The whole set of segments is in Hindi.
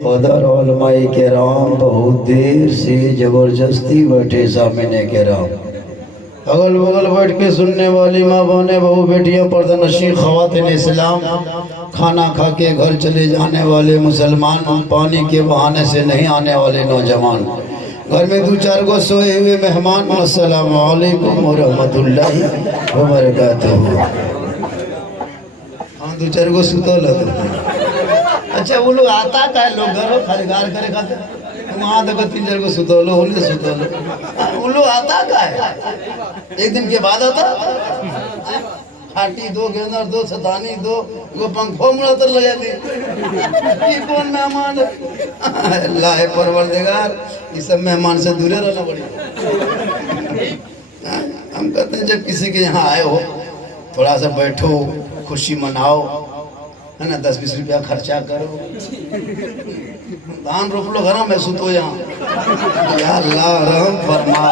कदर उलमाए किराम बहुत देर से जबरदस्ती बैठे सामने किराम, अगल बगल बैठ के सुनने वाली माँ बहने बहू बेटियां पर्दानशीं ख़वातीन इस्लाम, खाना खा के घर चले जाने वाले मुसलमान, पानी के बहाने से नहीं आने वाले नौजवान, घर में दो चार गो सोए हुए मेहमान, अस्सलामु अलैकुम व रहमतुल्लाहि व बरकातुहू। हम दो चार गो सुतल अच्छा वो लोग आता का लोग घर खरीदार करे खाते वहाँ देखो तीन चार को सुतोलो होले सुतोलो वो लोग आता का है एक दिन के बाद आता फाटी दो गेंदर दो सतानी दो वो पंखों मुड़ा तर लगा दी ये कौन मेहमान अल्लाह है परवरदिगार इस सब मेहमान से दूर रहना पड़ेगा। हम कहते हैं जब किसी के यहाँ आए हो थोड़ा सा बैठो खुशी मनाओ है ना, 10-20 रुपया खर्चा करो, धान रोप लो घर में सुतो यहाँ या अल्लाह रहम फरमा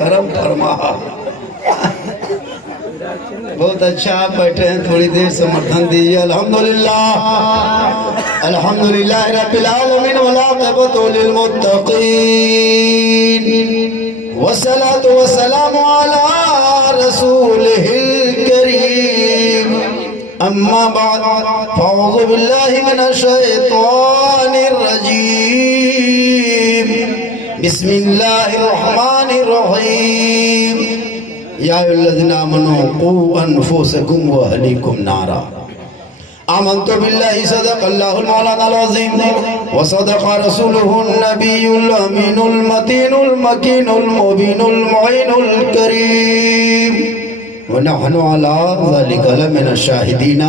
करम फरमा। बहुत अच्छा आप बैठे हैं, थोड़ी देर समर्थन दीजिए। अल्हम्दुलिल्लाह अल्हम्दुलिल्लाह रब्बिल आलमीन वल आक़िबतु लिल मुत्तक़ीन वस्सलातु वस्सलामु अला रसूलिहिल करीम अम्मा बाद फ़अऊज़ु बिल्लाहि मिनश शैतानिर रजीम बिस्मिल्लाहिर रहमानिर रहीम या अय्युहल्लज़ीना आमनू क़ू अनफुसकुम व अहलीकुम नारा आमन्तु बिल्लाहि सदक़ल्लाहुल मौलानाल अज़ीम व सदक़ रसूलुहुन नबियुल अमीनुल मतीनुल मकीनुल मुबीनुल मुईनुल करीम वनहनु अला ज़ालिका लमिन शाहिदीना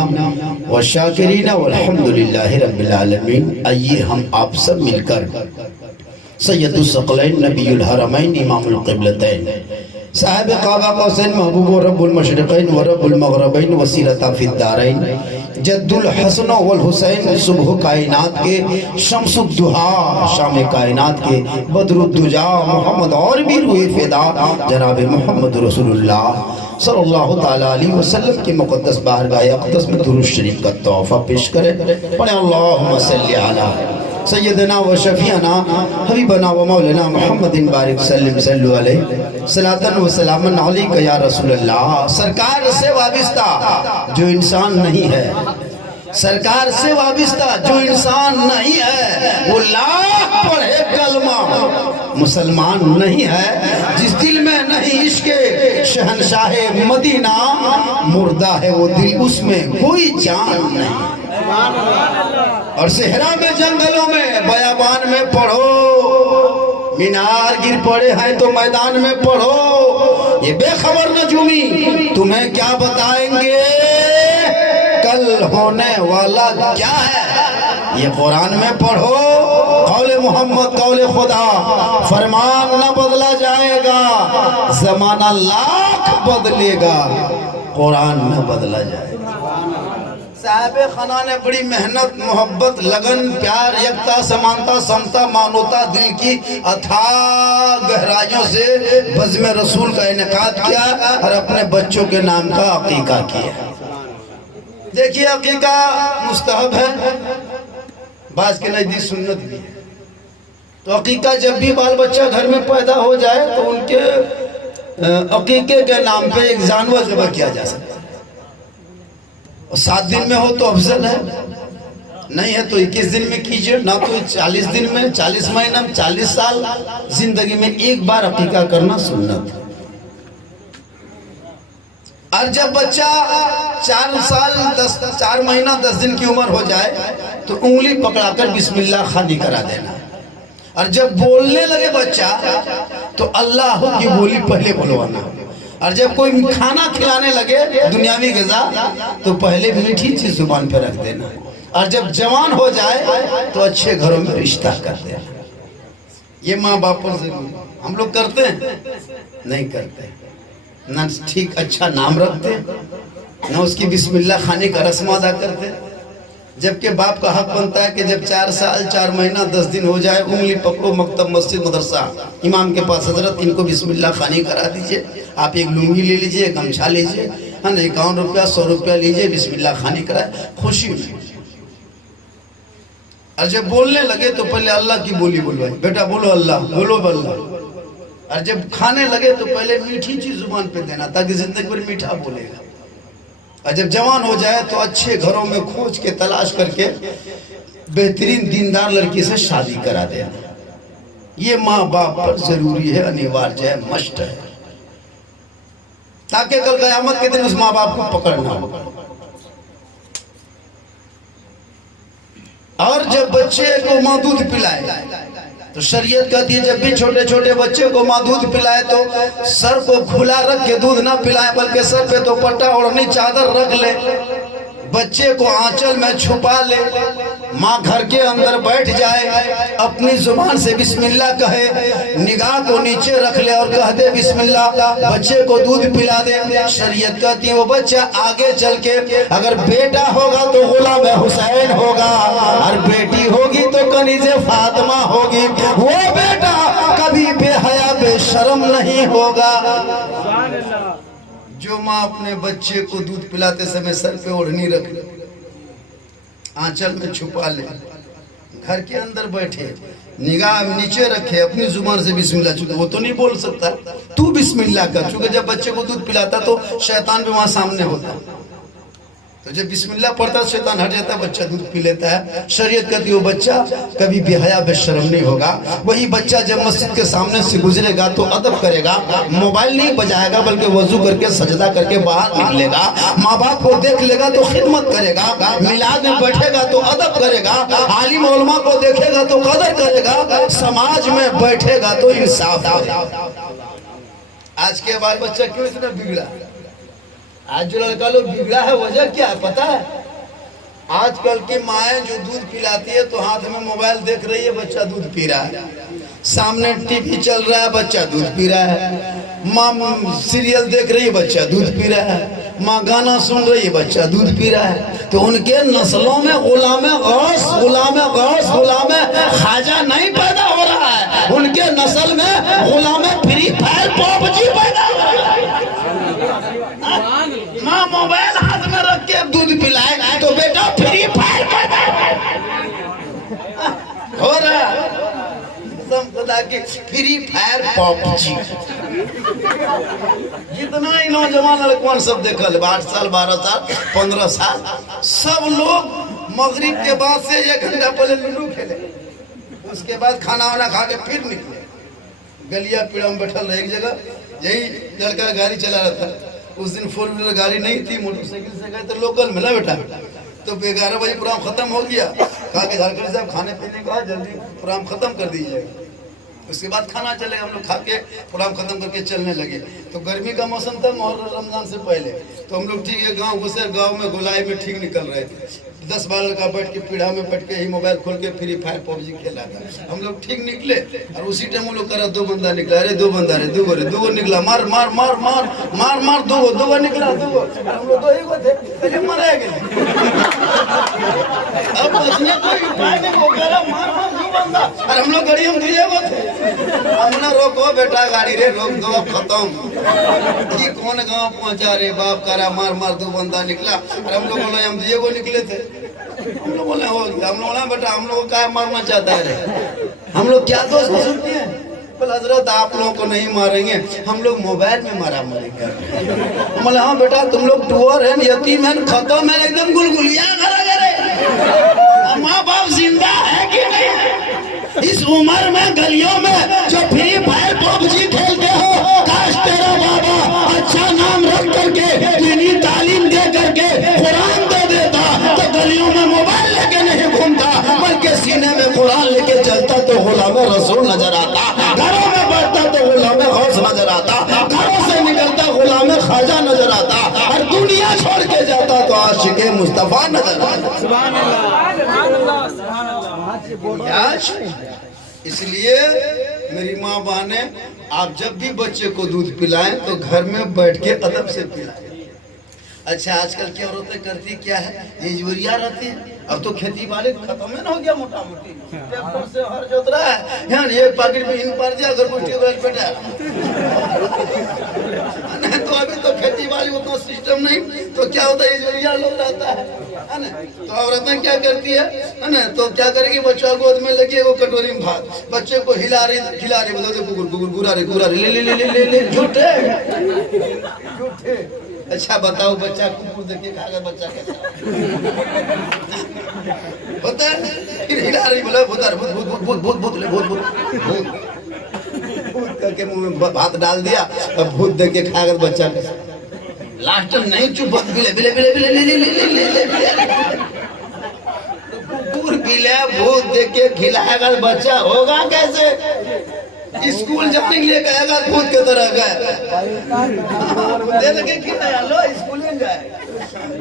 व शाकिरीना वल्हम्दुलिल्लाहि रब्बिल आलमीन। आइए हम आप सब मिलकर सैयदुस सकलैन नबीयुल हरमैन इमामुल क़िबलतैन साहिब काबा कौसैन महबूब रब्बुल मशरिक़ैन व रब्बुल मग़रिबैन वसीलता फिद दारैन जद्दुल हसन वल हुसैन सुबह कायनात के शम्सुद दुहा शाम कायनात के बदरुद्दुजा मोहम्मद और भी रूहे फिदा जनाब मोहम्मद रसूलुल्लाह सल्लल्लाहु ताला अलैहि वसल्लम के मुक़द्दस बारगाह अक़दस में दुरूद शरीफ का तोहफ़ा पेश करें। पढ़े अल्लाहुम्मा सल्लि अला सय्यदना व शफीअना हबीबना व मौलाना मुहम्मदिन बारिक सल्लम सल्लु अलैहि सलातन व सलामन अलैका या रसूलल्लाह। सरकार से वाबिस्ता जो इंसान नहीं है, सरकार से वाबिस्ता जो इंसान नहीं है वो लाख पढ़े कलमा मुसलमान नहीं है। जिस दिल में नहीं इश्क़े शहनशाह मदीना मुर्दा है वो दिल, उसमें कोई जान नहीं। और सेहरा में जंगलों में बयाबान में पढ़ो, मीनार गिर पड़े हैं तो मैदान में पढ़ो, ये बेखबर नजूमी तुम्हें क्या बताएंगे कल होने वाला क्या है। ये कुरान में पढ़ो, कौले मोहम्मद कौले खुदा, फरमान न बदला जाएगा, जमाना लाख बदलेगा, कुरान न बदला जाएगा। साहिब खाना ने बड़ी मेहनत मोहब्बत लगन प्यार यकता समानता समता मानवता दिल की अथाह गहराइयों से बज़्म रसूल का इनेकाद किया और अपने बच्चों के नाम का अकीका किया। देखिए अकीका मुस्तहब है, बाज़ के नज़दीक सुन्नत भी है। तो अकीका जब भी बाल बच्चा घर में पैदा हो जाए तो उनके अकीके के नाम पे एक जानवर ज़बह किया जा सकता है। 7 दिन में हो तो अफजल है, नहीं है तो 21 दिन में कीजिए, ना तो 40 दिन में, 40 महीना में, 40 साल जिंदगी में एक बार अकीका करना सुन्नत है। और जब बच्चा 4 महीना 10 दिन की उम्र हो जाए तो उंगली पकड़ाकर बिस्मिल्लाह खानी करा देना। और जब बोलने लगे बच्चा तो अल्लाह की बोली पहले बुलवाना। और जब कोई खाना खिलाने लगे दुनियावी ग़िज़ा तो पहले मीठी चीज जुबान पे रख देना। और जब जवान हो जाए तो अच्छे घरों में रिश्ता कर देना। ये माँ बाप पर जरूरी, हम लोग करते हैं नहीं करते, ना ठीक अच्छा नाम रखते, ना उसकी बिस्मिल्लाह खाने का रस्म अदा करते। जबकि बाप का हक बनता है कि जब 4 साल 4 महीना 10 दिन हो जाए उंगली पकड़ो, मकतब मस्जिद मदरसा इमाम के पास, हजरत इनको बिस्मिल्लाह खानी करा दीजिए। आप एक लुंगी ले लीजिए, गमछा लीजिए, है ना, 51 रुपया 100 रुपया लीजिए, बिस्मिल्लाह खानी कराए खुशी में। और जब बोलने लगे तो पहले अल्लाह की बोली बोलवाई, बेटा बोलो अल्लाह, बोलो अल्लाह। और जब खाने लगे तो पहले मीठी चीज जुबान पे देना ताकि जिंदगी भर मीठा बोलेगा। और जब जवान हो जाए तो अच्छे घरों में खोज के तलाश करके बेहतरीन दीनदार लड़की से शादी करा देना। ये माँ बाप पर जरूरी है, अनिवार्य है, मस्ट है, ताकि कल कयामत के दिन उस माँ बाप को पकड़ना हो। और जब बच्चे को माँ दूध पिलाए तो शरीयत कहती है जब भी छोटे छोटे बच्चे को माँ दूध पिलाए तो सर को खुला रख के दूध ना पिलाए, बल्कि सर पे दुपट्टा ओढ़नी चादर रख ले, बच्चे को आंचल में छुपा ले, माँ घर के अंदर बैठ जाए, अपनी जुबान से बिस्मिल्लाह कहे, निगाह को नीचे रख ले और कह दे बिस्मिल्लाह, बच्चे को दूध पिला दे। शरीयत कहती है वो बच्चा आगे चल के अगर बेटा होगा तो गुलाम हुसैन होगा, और बेटी होगी तो कनीज़े फातिमा होगी। वो बेटा कभी बेहया बेशर्म नहीं होगा। जो माँ अपने बच्चे को दूध पिलाते समय सर पे ओढ़नी रख ले, आंचल में छुपा ले, घर के अंदर बैठे, निगाह नीचे रखे, अपनी जुबान से बिस्मिल्लाह, चूंकि वो तो नहीं बोल सकता, तू बिस्मिल्लाह कर, चूंकि जब बच्चे को दूध पिलाता तो शैतान भी वहां सामने होता, तो जब बिस्मिल्लाह पढ़ता शैतान हट जाता, बच्चा दूध पी लेता है। शरीयत कहती है वो बच्चा कभी बेहया बेशर्म नहीं होगा। वही बच्चा जब मस्जिद के सामने से गुजरेगा तो अदब करेगा, मोबाइल नहीं बजाएगा बल्कि वजू करके सजदा करके बाहर निकलेगा, माँ बाप को देख लेगा तो खिदमत करेगा, मिलाद में बैठेगा तो अदब करेगा, आलिम उलमा को देखेगा तो कदर करेगा, समाज में बैठेगा तो इंसाफ करेगा। आज के बाल बच्चा क्यों इतना बिगड़ा? आज जो लड़का लोग बिगड़ा है वजह क्या है पता है? आजकल की माएँ जो दूध पिलाती है तो हाथ में मोबाइल देख रही है, बच्चा दूध पी रहा है, सामने टीवी चल रहा है, बच्चा दूध पी रहा है, माँ सीरियल देख रही है, बच्चा दूध पी रहा है, माँ गाना सुन रही है, बच्चा दूध पी रहा है। तो उनके नस्लों में गुलाम गौस खाजा नहीं पैदा हो रहा है, उनके नस्ल में गुलाम फ्री फायर पबजी पैदा हो रहा है। माँ मोबाइल हाथ में रख के दूध पिलाए तो बेटा फ्री फायर पैदा हो रहा है, खुदा की फ्री फायर पबजी। जितना ही नौजवान लड़कन सब देखल 8 साल 12 साल 15 साल, सब लोग मगरिब के बाद से 1 घंटा पहले लूडो खेले, उसके बाद खाना वाना खा के फिर निकले, गलिया पीड़ा में बैठल रहे एक जगह। यही लड़का गाड़ी चला रहा था, उस दिन 4 व्हीलर गाड़ी नहीं थी, मोटरसाइकिल से गए तो लोकल मिला बेटा, तो 11 बजे प्रोग्राम खत्म हो गया, कहा कि झारखंड साहब खाने पीने का जल्दी प्रोग्राम खत्म कर दीजिए, उसके बाद खाना चलेगा। हम लोग खा के प्रोग्राम खत्म करके चलने लगे। तो गर्मी का मौसम था, मुहर्रम रमजान से पहले, तो हम लोग ठीक है गांव घुसे, गांव में गोलाई में ठीक निकल रहे थे, 10-12 लड़का बैठ के पीढ़ा में बैठ के ही मोबाइल खोल के फ्री फायर पबजी खेला था। हम लोग ठीक निकले और उसी टाइम वो लोग करा 2 बंदा निकला, अरे 2 बंदा रे, 2 निकला, मार मार मार मार मार मार 2 निकला, 2 हम लोग 2 ही थे, पहले मरा गए। अब बचने कोई उपाय नहीं हो गया, मार मार 2 बंदा, और हम लोग गाड़ी हम दिए थे, हमने रोको बेटा गाड़ी रे, रोक दो, अब खत्म। ये कौन गांव पहुंचा रे बाप, करा मार मार 2 बंदा निकला, और हम लोग बोले हम दिए को निकले थे, हम लोग बोले हो गया, हम लोग बोला बेटा हम लोग क्या मारना चाहता है रे, हम लोग क्या दोस्त सुनते हैं, बोले हजरत आप लोगों को नहीं मारेंगे, हम लोग मोबाइल में मारा मारी कर रहे हैं। बोले हाँ बेटा तुम लोग टूअर है, यतीम है, खत्म है, एकदम गुलगुलिया करा करे, माँ बाप जिंदा है कि नहीं? इस उम्र में गलियों में जो फ्री फायर पबजी खेलते हो, काश तेरा बाबा अच्छा नाम रख करके दीनी तालीम दे करके कुरान दे देता, तो गलियों में मोबाइल लेके नहीं घूमता, बल्कि सीने में कुरान लेके चलता तो गुलाम रसूल नजर आता, घरों में बैठता तो गुलाम गौस नजर आता, घरों से निकलता गुलाम खाजा नजर आता, और दुनिया छोड़ के जाता तो आशिक़े मुस्तफा नजर आता। सुभान अल्लाह। इसलिए मेरी माँ बहने, आप जब भी बच्चे को दूध पिलाएं तो घर में बैठ के अदब से पिलाएं। अच्छा आजकल क्या औरतें करती क्या है, ये यूरिया रहती है, अब तो खेती बाड़ी खत्म है ना हो गया, मोटा मोटी ट्रैक्टर से हर जोत रहा है, यार ये पैकेट में इन पर दिया, अगर कुछ बेटा नहीं तो अभी तो खेती पास उतना सिस्टम नहीं, तो क्या होता है इजरिया लोग रहता है ना, तो औरतें क्या करती है ना, तो क्या करेगी, बच्चा गोद में लगे वो कटोरी में भात, बच्चे को हिला रही खिला रही, बोलते कुकुर कुकुर गुरा रे ले ले ले ले ले झूठे झूठे। अच्छा बताओ, बच्चा कुकुर देखे खाएगा, बच्चा कैसा होता है? फिर हिला रही, बोला भूत भूत भूत भूत भूत भूत ले भूत भूत भूत करके मुंह में भात डाल दिया, अब भूत देख के खाएगा बच्चा कैसा। लास्ट में नहीं चुप, बिले बिले बिले बिले ले ले ले ले कुकुर बिले भूत देख के खिलाएगा बच्चा, होगा कैसे? स्कूल जाने के लिए कहेगा भूत की तरह गए, दे के खिलाया लो स्कूल में जाए,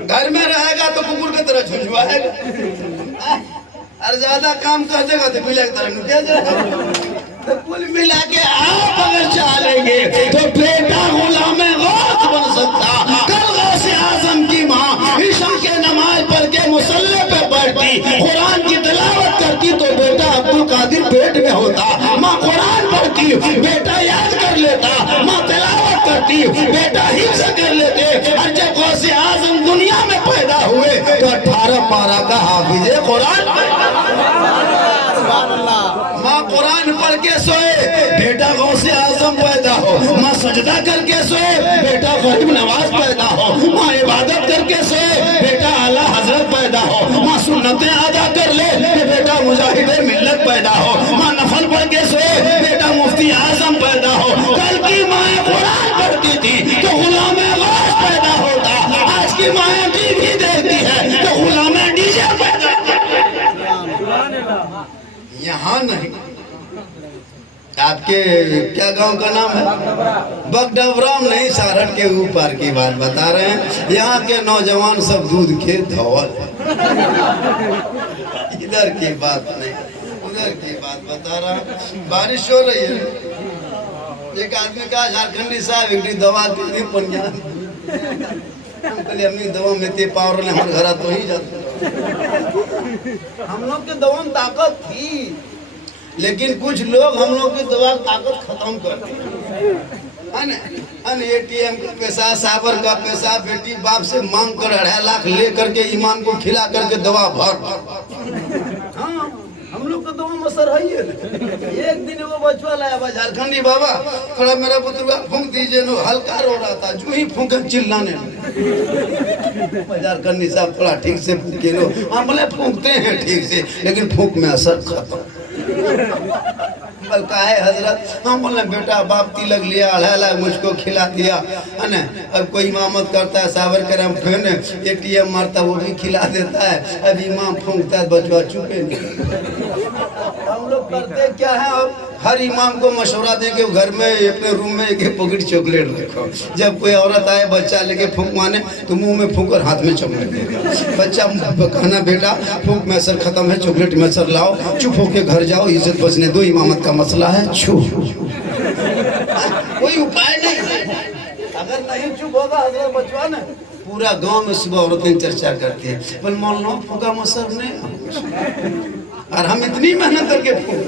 घर में रहेगा तो कुकुर की तरह झुंझुआएगा, और ज्यादा काम कर देगा तो बिले की तरह क्या जाएगा। तो कुल मिला के आप अगर चाहेंगे तो बेटा गुलाम गौस बन सकता। कल गौसे आजम की माँ ईशा के नमाज पढ़ के मुसल्ले पे बैठती, कुरान की तिलावत करती तो बेटा अब्दुल कादिर पेट में होता। माँ कुरान पढ़ती, बेटा याद कर लेता, माँ तिलावत करती, बेटा हिफ्ज़ कर लेते। और जब गौसे आजम दुनिया में पैदा हुए तो 18 पारा का हाफिज कुरान। माँ कुरान पढ़ के सोए, बेटा गौसे आजम पैदा हो। माँ सजदा करके सोए, बेटा गरीब नवाज पैदा हो। माँ इबादत करके सोए, बेटा आला हजरत पैदा हो। माँ सुन्नतें अदा कर ले, बेटा मुजाहिदे मिल्लत पैदा हो। माँ नफल पढ़ के सोए, बेटा मुफ्ती आजम पैदा हो। कल की माँ कुरान पढ़ती थी तो गुलाम गौस पैदा होता, आज की माँ टीवी देखती है तो गुलाम डीजे पैदा। यहाँ नहीं, आपके क्या गांव का नाम है? बगडबराम नहीं, सारन के ऊपर की बात बता रहे हैं। यहाँ के नौजवान सब दूध के धौल, इधर की बात नहीं, उधर की बात बता रहा। बारिश हो रही है, एक आदमी का झारखंडी साहब एक दवा के पंजाब हमने दवा में ते पावर ने हम घर तो ही जाते, हम लोग के दवा में ताकत थी, लेकिन कुछ लोग हम लोग की दवा ताकत खत्म कर दी। एटीएम का पैसा, साबर का पैसा, बेटी बाप से मांग कर 2.5 लाख ले करके ईमान को खिला करके दवा भर। हाँ, हम लोग का दवा में असर है। एक दिन वो बचवा लाया झारखंडी बाबा, थोड़ा मेरा पुत्र फूंक दीजिए, नो हल्का रो रहा था, जो ही फूंके चिल्लाने झारखंडी साहब थोड़ा ठीक से फूके लो। हम बोले फूंकते हैं ठीक से, लेकिन फूंक में असर खत्म। बल्कि है हजरत, हम बोले बेटा बाप तिलक लिया, 2.5 लाख मुझको खिला दिया है ना, अब कोई इमामत करता है सावर करम फिर एटीएम मारता वो भी खिला देता है, अब इमाम फूंकता है बचवा चुपे नहीं। हम लोग करते क्या है, अब हर इमाम को मशवरा दे के घर में अपने रूम में एक पॉकेट चॉकलेट रखो, जब कोई औरत आए बच्चा लेके फूंकवाने तो मुंह में फूंक और हाथ में चॉकलेट देगा। बच्चा कहना बेटा फूंक में असर खत्म है, चॉकलेट में असर लाओ, चुप होके घर जाओ, इज्जत बचने दो, इमामत का मसला है। छू कोई उपाय नहीं, अगर नहीं चुप होगा हजरत बचवा ने पूरा गांव में सुबह औरतें चर्चा करती है, पर मौलाना फूका मसर नहीं, और हम इतनी मेहनत करके फूक,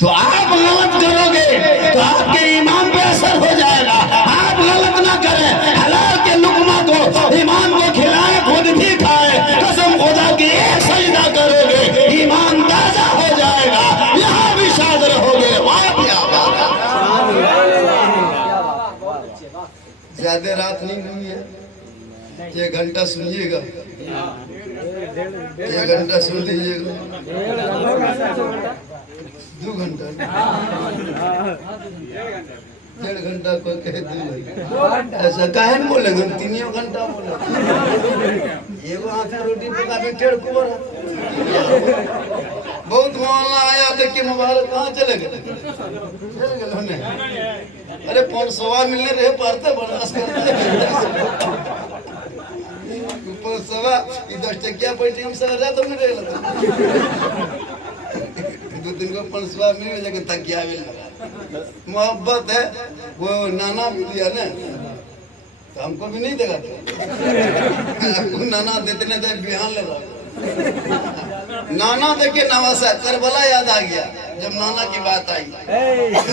तो आप गलत करोगे तो आपके ईमान पे असर हो जाएगा। आप गलत ना करें, हलाल के लुकमा को ईमान को खिलाए, खुद भी खाए, कसम खुदा की एक सजदा करोगे ईमान ताजा हो जाएगा, यहाँ भी शाद रहोगे। ज्यादा रात नहीं हुई है, 1 घंटा सुनिएगा, 1 घंटा सुन लीजिएगा, 2 घंटा, 1.5 घंटा को कह दो, ऐसा काहे न बोलेंगे, 3 घंटा बोले। एगो हाथ रोटी पका के 1.5 कुबर, बहुत मोहल्ला आया, देखिए मुबारक कहाँ चले गए, अरे 500 मिलने रहे पढ़ते बर्दाश्त करते, 10 टकिया पैटी हम सर रहा तुमने रह लगा 2-3 को 500 मिल जाके तकिया भी लगा। मोहब्बत है, वो नाना भी दिया ना, तो हमको भी नहीं देगा, आपको नाना देते नहीं दे बिहान लगा नाना देखे नवासा करबला याद आ गया जब नाना की बात आई।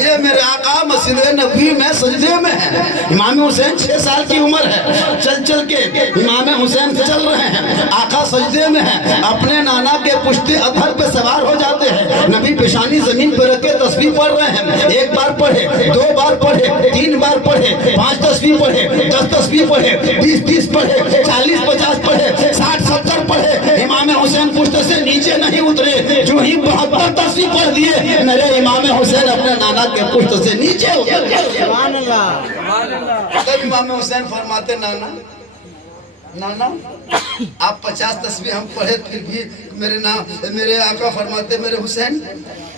ये मेरे आका मस्जिद नबी में सजदे में है। इमाम हुसैन 6 साल की उम्र है, चल चल के इमाम हुसैन चल रहे हैं, आका सजदे में है, अपने नाना के पुश्ते अधर पे सवार हो जाते हैं। नबी पेशानी जमीन पर रख के तस्बीह पढ़ रहे हैं। 1 बार पढ़े, 2 बार पढ़े, 3 बार पढ़े, 5 तस्बीह पढ़े, 10 तस्बीह पढ़े, 20-30 पढ़े, 40-50 पढ़े, 60-70 पढ़े। इमाम हुसैन पुश्ते से नीचे नहीं उतरे, जो ही 72 तस्बीह पढ़ दिए मेरे इमाम हुसैन अपने नाना के पुश्त से नीचे उतर गए। तब इमाम हुसैन फरमाते नाना नाना आप 50 तस्बीह हम पढ़े फिर भी मेरे आका फरमाते मेरे हुसैन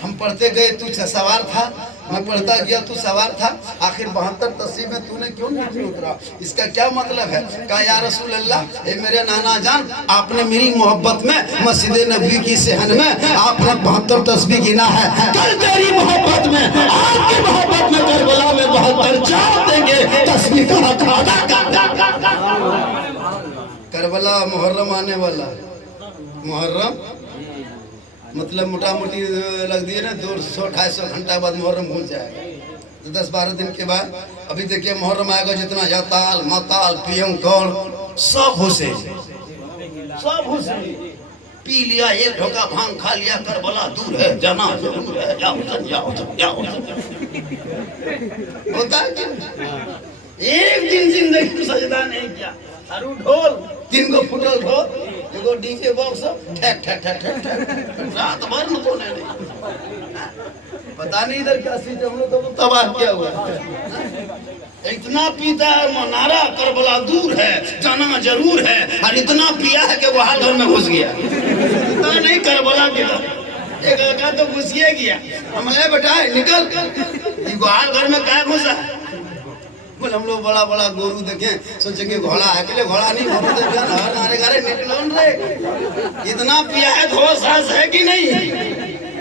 हम पढ़ते गए तू सवार था, मैं पढ़ता गया तू सवार था, आखिर 72 तस्बीह में तूने क्यों नीचे उतरा, इसका क्या मतलब है? कहा या रसूल अल्लाह ए मेरे नाना जान आपने मेरी मोहब्बत में मस्जिद नबी की सहन में आपने 72 तस्बीह गिना है, कल तेरी मोहब्बत में आपकी मोहब्बत में करबला में 72 चाँद देंगे तस्बीह का हक अदा कर। करबला मुहर्रम आने वाला, मुहर्रम मतलब मोटा मोटी लग दिए ना 200-250 घंटा बाद मुहर्रम घुस जाएगा। 10-12 दिन के बाद अभी देखिए मुहर्रम आएगा, जितना याताल माताल पियम कौर सब हुसैन, सब हुसैन पी लिया, 1 ढोका भांग खा लिया, करबला दूर है जाना जरूर है, जाओ हुसैन जाओ जाओ। होता है कि एक दिन जिंदगी में सजदा नहीं किया, अरु ढोल 3 गो फुटल ढोल, एगो डीजे बॉक्स ठक ठक ठक ठक रात भर न कोने नहीं, पता नहीं इधर क्या सीट हम लोग तो तबाह किया हुआ। इतना पीता है मनारा करबला दूर है जाना जरूर है, और इतना पिया है कि वो हाल घर में घुस गया। पता नहीं करबला किधर, एक लड़का तो घुस गया, हम बेटा निकल हाल घर में क्या घुसा। हम लोग बड़ा बड़ा गोरू देखे सोचेंगे घोड़ा है, अकेले घोड़ा नहीं, घोड़ा देखे नारे गारे निकलन रे, इतना पिया है तो सास है कि नहीं।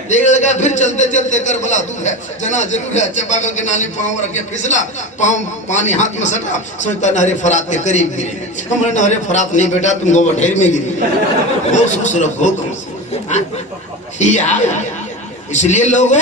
देख लगा फिर चलते चलते करबला दूर है जना जरूर है, चपाकल के नानी पाँव रख के फिसला, पाँव पानी हाथ में सटा, सोचता नहरे फरात के करीब गिरे। हमारे नहरे फरात नहीं बेटा तुम गोबर ढेर में गिरी, वो सुसुरफ हो तुम। इसलिए लोगों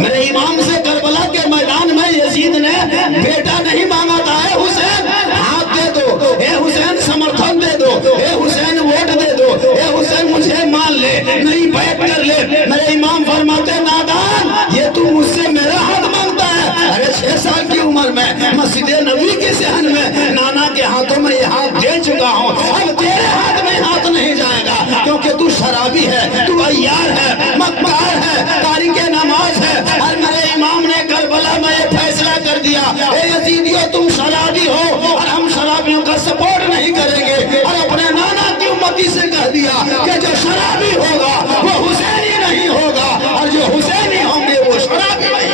मेरे इमाम से करबला के मैदान में यजीद ने बेटा नहीं मांगा था, ए हुसैन हाथ दे दो, ए हुसैन समर्थन दे दो, ए हुसैन वोट दे दो, ए हुसैन मुझे मान ले, नहीं बैठ कर ले। मेरे इमाम फरमाते नादान ये तू मुझसे मेरा हाथ मांगता है, अरे 6 साल की उम्र में मस्जिद नबी के सहन में नाना के हाथों में ये हाथ दे चुका हूँ, अब तेरे हाथ में हाथ नहीं जाएगा, क्योंकि तू शराबी है, तू अय्यार है, मक्कार है, तारीके नमाज है। और मेरे इमाम ने करबला में ये फैसला कर दिया, ए यजीदियों तुम शराबी हो और हम शराबियों का सपोर्ट नहीं करेंगे, और अपने नाना की उम्मती से कह दिया कि जो शराबी होगा वो हुसैनी नहीं होगा, और जो हुसैनी होंगे वो शराबी नहीं।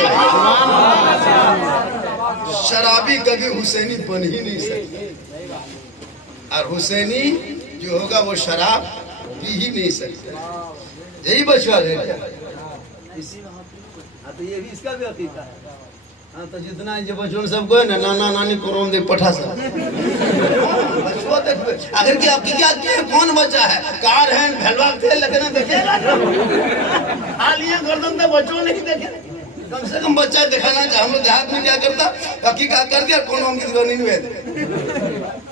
शराबी कभी हुसैनी बन ही नहीं सकते, और हुसैनी जो होगा वो शराब पी ही नहीं सकते। यही बचवा है। तो ये भी इसका भी अकीदा है। हाँ तो जितना जो बच्चों सब गए ना नाना नानी को रोम दे पठा सब अगर कि आपकी क्या कौन बच्चा है कार है भलवा थे लगना देखे हालिया गर्दन पे बच्चों नहीं देखे, कम से कम बच्चा दिखाना चाहिए। हम लोग देहात में क्या करता बाकी क्या कर दिया कौन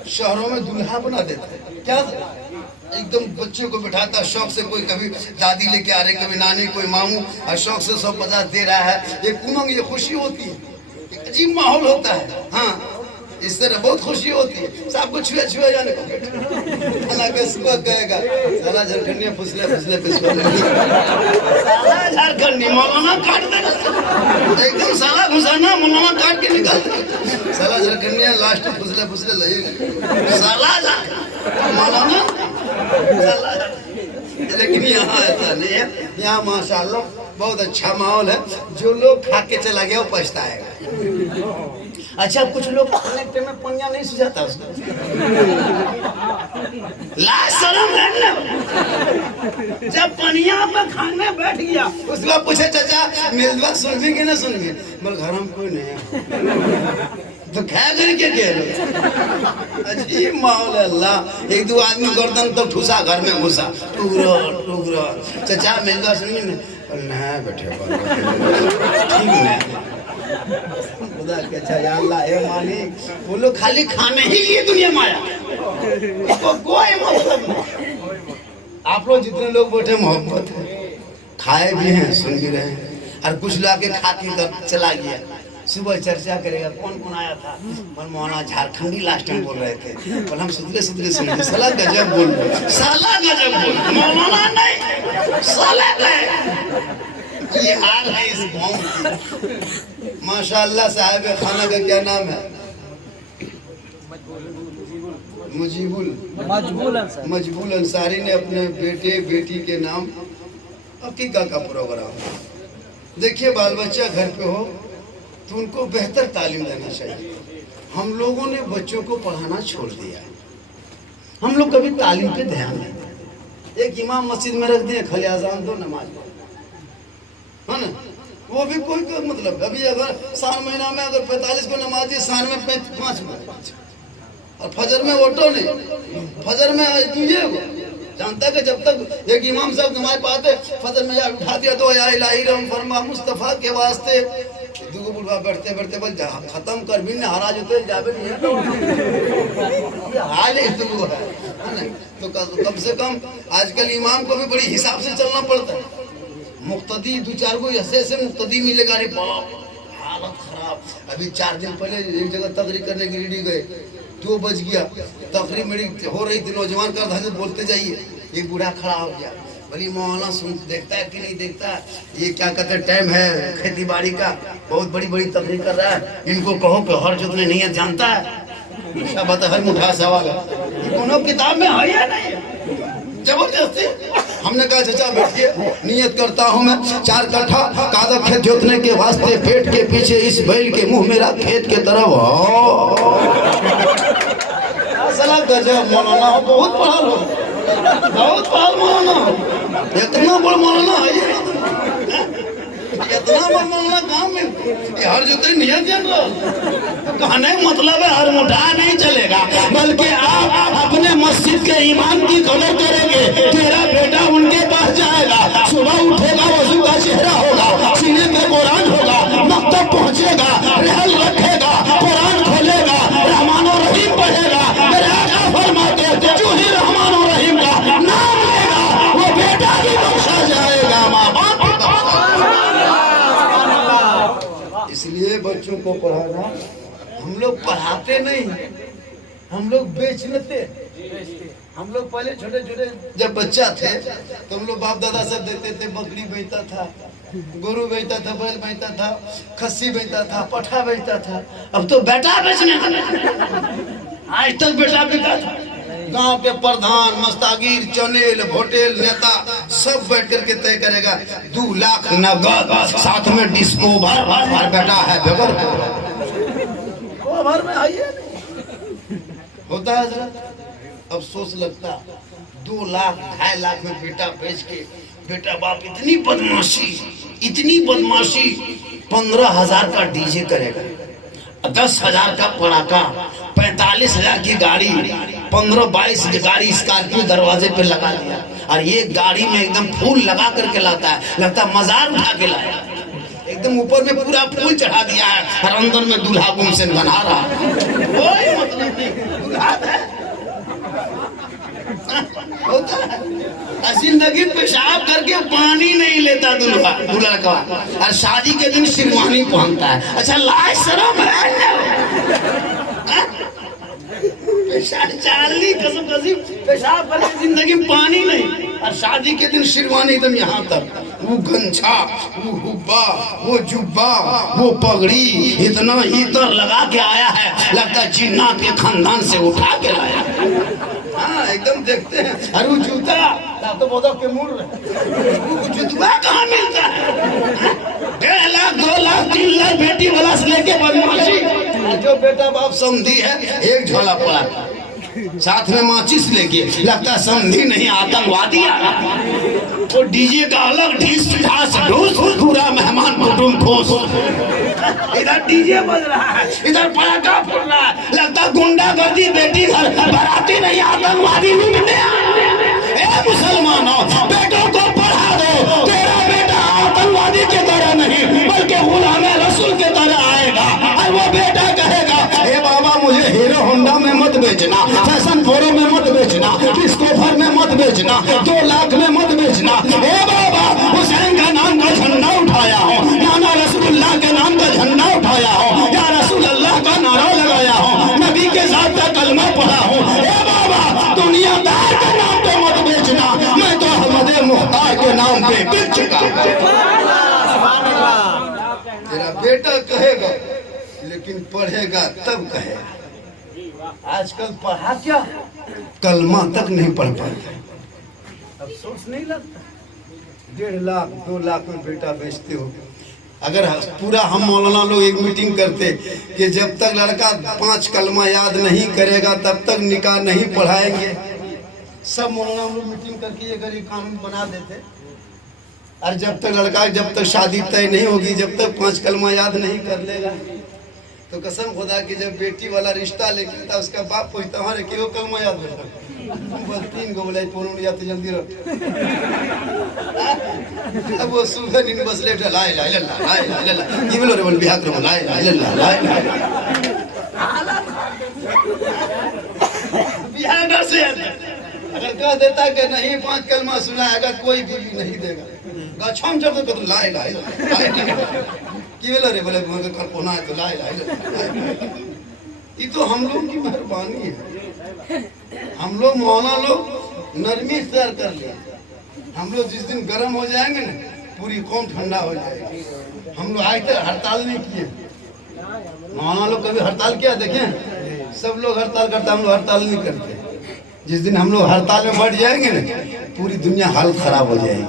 शहरों में दूल्हा बना देता क्या एकदम बच्चों को बिठाता शौक से, कोई कभी दादी लेके आ रहे कभी नानी कोई मामू, और शौक से 150 दे रहा है, ये कुनों ये खुशी होती है, एक अजीब माहौल होता है। हाँ इस तरह बहुत खुशी होती है, सबको छुए छुए जाने को कहेगा साला झारखंडी फुसले फुसले साला झारखंडी मौलाना काट देना एकदम साला घुसाना मौलाना काट के निकाल साला झारखंडी लास्ट फुसले फुसले लगेगा साला मौलाना। लेकिन यहाँ ऐसा नहीं है, यहाँ माशाल्लाह बहुत अच्छा माहौल है, जो लोग खा के चला गया वो पछताएगा। अच्छा कुछ लोग खाने में पनिया नहीं सुझाता उसको जब पनिया में खाने बैठ गया उसके बाद पूछे चाचा मेजबान सुन भी कि ना सुन भी, बोल घर में कोई नहीं है तो खा करके अजीब माहौल है। अल्लाह एक दो आदमी गर्दन तो ठुसा घर में घुसा टुकरो टुकरो चचा मिल गया सुनिए ना बैठे ठीक है खुदा के अच्छा या अल्लाह ए मालिक वो लोग खाली खाने ही लिए दुनिया में आया इसको कोई मतलब नहीं। आप लोग जितने लोग बैठे मोहब्बत है खाए भी हैं सुन भी रहे हैं और कुछ लाके खा के चला गया। सुबह चर्चा करेगा कौन कौन आया था मनमोहना झारखंडी लास्ट टाइम बोल रहे थे और हम सुधरे सुधरे सुन साला गजब बोल साला गजब बोल मौलाना नहीं साला नहीं। ये हाल है इस कौम की। माशाअल्लाह साहब खाना का क्या नाम है मजबूल अंसारी ने अपने बेटे बेटी के नाम अकीका का प्रोग्राम। देखिए बाल बच्चा घर पे हो तो उनको बेहतर तालीम देना चाहिए। हम लोगों ने बच्चों को पढ़ाना छोड़ दिया। हम लोग कभी तालीम पे ध्यान नहीं देते। एक इमाम मस्जिद में रख दिए खाली अजान दो नमाज है ना वो भी कोई मतलब अभी अगर साल महीना में अगर 45 को नमाज साल में 5 और फजर में ऑटो नहीं फजर में तुझे जानता है कि जब तक एक इमाम साहब नमाज पाते फजर में यार उठा दिया तो या इलाही रहम फरमा मुस्तफा के वास्ते दुगो बुढ़वा बैठते बैठते बल खत्म कर भी नाराज होते जाबे नहीं तो हाल है दुगो है तो कम से कम आजकल इमाम को भी बड़ी हिसाब से चलना पड़ता है। मुक्तदी 2-4 को ऐसे मुक्तदी मिलेगा रे बाप हालत खराब। अभी 4 दिन पहले एक जगह तकरीर करने के लिए गए 2 बज गया तकरीर मेरी हो रही थी नौजवान का था बोलते जाइए एक बूढ़ा खड़ा हो गया बोली मौलाना सुन देखता है कि नहीं देखता ये क्या कहते टाइम है खेती बाड़ी का बहुत बड़ी बड़ी तकरीर कर रहा है इनको कहो कि हर जुतने नहीं है जानता है क्या बता हर मुठा सवाल है ये दोनों किताब में है या नहीं जबरदस्ती। हमने कहा चाचा बैठिए नियत करता हूँ मैं 4 कट्ठा कादा खेत जोतने के वास्ते पेट के पीछे इस बैल के मुंह मेरा खेत के तरफ गजब मौलाना बहुत पढ़ा लो बहुत पढ़ा मौलाना इतना बड़ा मौलाना है इतना बड़ा मौलाना काम में हर जोते नियत जान रहा कहने मतलब है हर मुठा नहीं चलेगा बल्कि आप अपने मस्जिद के ईमान की कदर करेंगे तेरा बेटा उनके पास जाएगा सुबह उठेगा वजू का चेहरा होगा सीने पे कुरान होगा मकतब पहुंचेगा रहल रखेगा कुरान खोलेगा रहमान और रहीम पढ़ेगा मेरे आका फरमाते जो ही रहमान और रहीम का नाम लेगा वो बेटा भी बख्शा जाएगा माँ बाप इसलिए बच्चों को पढ़ाना हम लोग पढ़ाते नहीं हम लोग बेच लेते। हम लोग पहले छोटे छोटे जब बच्चा थे तो हम लोग बाप दादा सब देते थे बकरी बेचता था गोरू बेचता था बैल बेचता था खस्सी बेचता था पठा बेचता था अब तो बेटा बेचने आज तक बेटा बिका था। गांव के प्रधान मस्तागिर चनेल होटल नेता सब बैठ करके तय करेगा 2 लाख नगद साथ में डिस्को भर बेटा है बेगर भर में आइए होता है हजरत। अफसोस लगता 2 लाख 2.5 लाख में बेटा बेच के बेटा बाप इतनी बदमाशी 15,000 का डीजे करेगा 10,000 का पटाखा 45,000 की गाड़ी 15-22 की गाड़ी स्कॉर्पियो दरवाजे पे लगा दिया और ये गाड़ी में एकदम फूल लगा करके लाता है लगता मजार उठा के लाया एकदम ऊपर में पूरा फूल चढ़ा दिया है और अंदर में दूल्हा गुमसेन बना रहा कोई मतलब नहीं होता है। जिंदगी पेशाब करके पानी नहीं लेता दूल्हा का और शादी के दिन शेरवानी पहनता है। अच्छा लाज शर्म है चार्ली कसम कसी पेशाब करके जिंदगी में पानी नहीं और शादी के दिन शेरवानी एकदम यहाँ तक वो गंछा वो हुब्बा वो जुब्बा वो पगड़ी इतना इतर लगा के आया है लगता है जिन्ना के खानदान से उठा के लाया। हाँ एकदम देखते हैं अरे वो जूता तो बोधा के मुड़ जूता कहाँ मिलता है 1.5 लाख 2 लाख 3 लाख बेटी वाला से लेके बदमाशी जो बेटा बाप समझी है एक झोला पड़ा साथ में माचिस लेके लगता समझी नहीं आतंकवादी आ रहा वो डीजे का अलग ढीस ढास ढूस पूरा मेहमान कुटुंब ठोस इधर डीजे बज रहा है, इधर पटाखा फूट रहा है, लगता गुंडागर्दी बेटी घर बाराती नहीं आतंकवादी लूटने ए मुसलमानों, बेटों को पढ़ा दो, तेरा बेटा आतंकवादी की तरह नहीं बल्कि गुलामे रसूल की तरह आएगा। और वो बेटा कहेगा हे बाबा मुझे हीरो होंडा में मत बेचना, फैशन फोरो में मत बेचना, डिस्कोफर में मत बेचना, 2 लाख में मत बेचना। हे बाबा हुसैन का नाम का झंडा उठाया हो, नाना रसूलुल्लाह के नाम का झंडा उठाया हो, या रसूल अल्लाह का नारा लगाया हो, नबी के साथ का कलमा पढ़ा हो। हे बाबा दुनियादार के नाम पे मत बेचना, मैं तो अहमद मुख्तार के नाम पे बेच चुका। तेरा बेटा कहेगा लेकिन पढ़ेगा तब कहेगा। आजकल पढ़ा क्या, कलमा तक नहीं पढ़ पाते। अफसोस नहीं लगता? 1.5 लाख 2 लाख में बेटा बेचते हो। अगर पूरा हम मौलाना लोग एक मीटिंग करते कि जब तक लड़का 5 कलमा याद नहीं करेगा तब तक निकाह नहीं पढ़ाएंगे, सब मौलाना लोग मीटिंग करके अगर ये कानून बना देते, और जब तक लड़का जब तक शादी तय नहीं होगी, जब तक 5 कलमा याद नहीं कर लेगा, तो कसम खुदा की जब बेटी वाला रिश्ता लेके था उसका बाप पूछता हमारे क्यों कलमा याद होता, बस 3 गो बोला पूर्ण या तो जल्दी रख। अब वो सुबह नींद बस लेट ला ला ला ला ला ये बोलो रे बोल बिहार रे ला ला ला बिहार डर से अगर कह देता कि नहीं 5 कलमा सुनाएगा कोई बीवी नहीं देगा, गाछम जब तो ला ला की बोला रे बोले मगर कर कोना है तो ला ला। ये तो हम लोग की मेहरबानी है, हम लोग मौलाना लोग नरमी इख्तियार कर ले। हम लोग जिस दिन गर्म हो जाएंगे ना पूरी कौम ठंडा हो जाएगी। हम लोग आज तक हड़ताल नहीं किए, मौलाना लोग कभी हड़ताल किया देखें? सब लोग हड़ताल करते, हम लोग हड़ताल नहीं करते। जिस दिन हम लोग हड़ताल में बढ़ जाएंगे ना पूरी दुनिया हालत खराब हो जाएगी।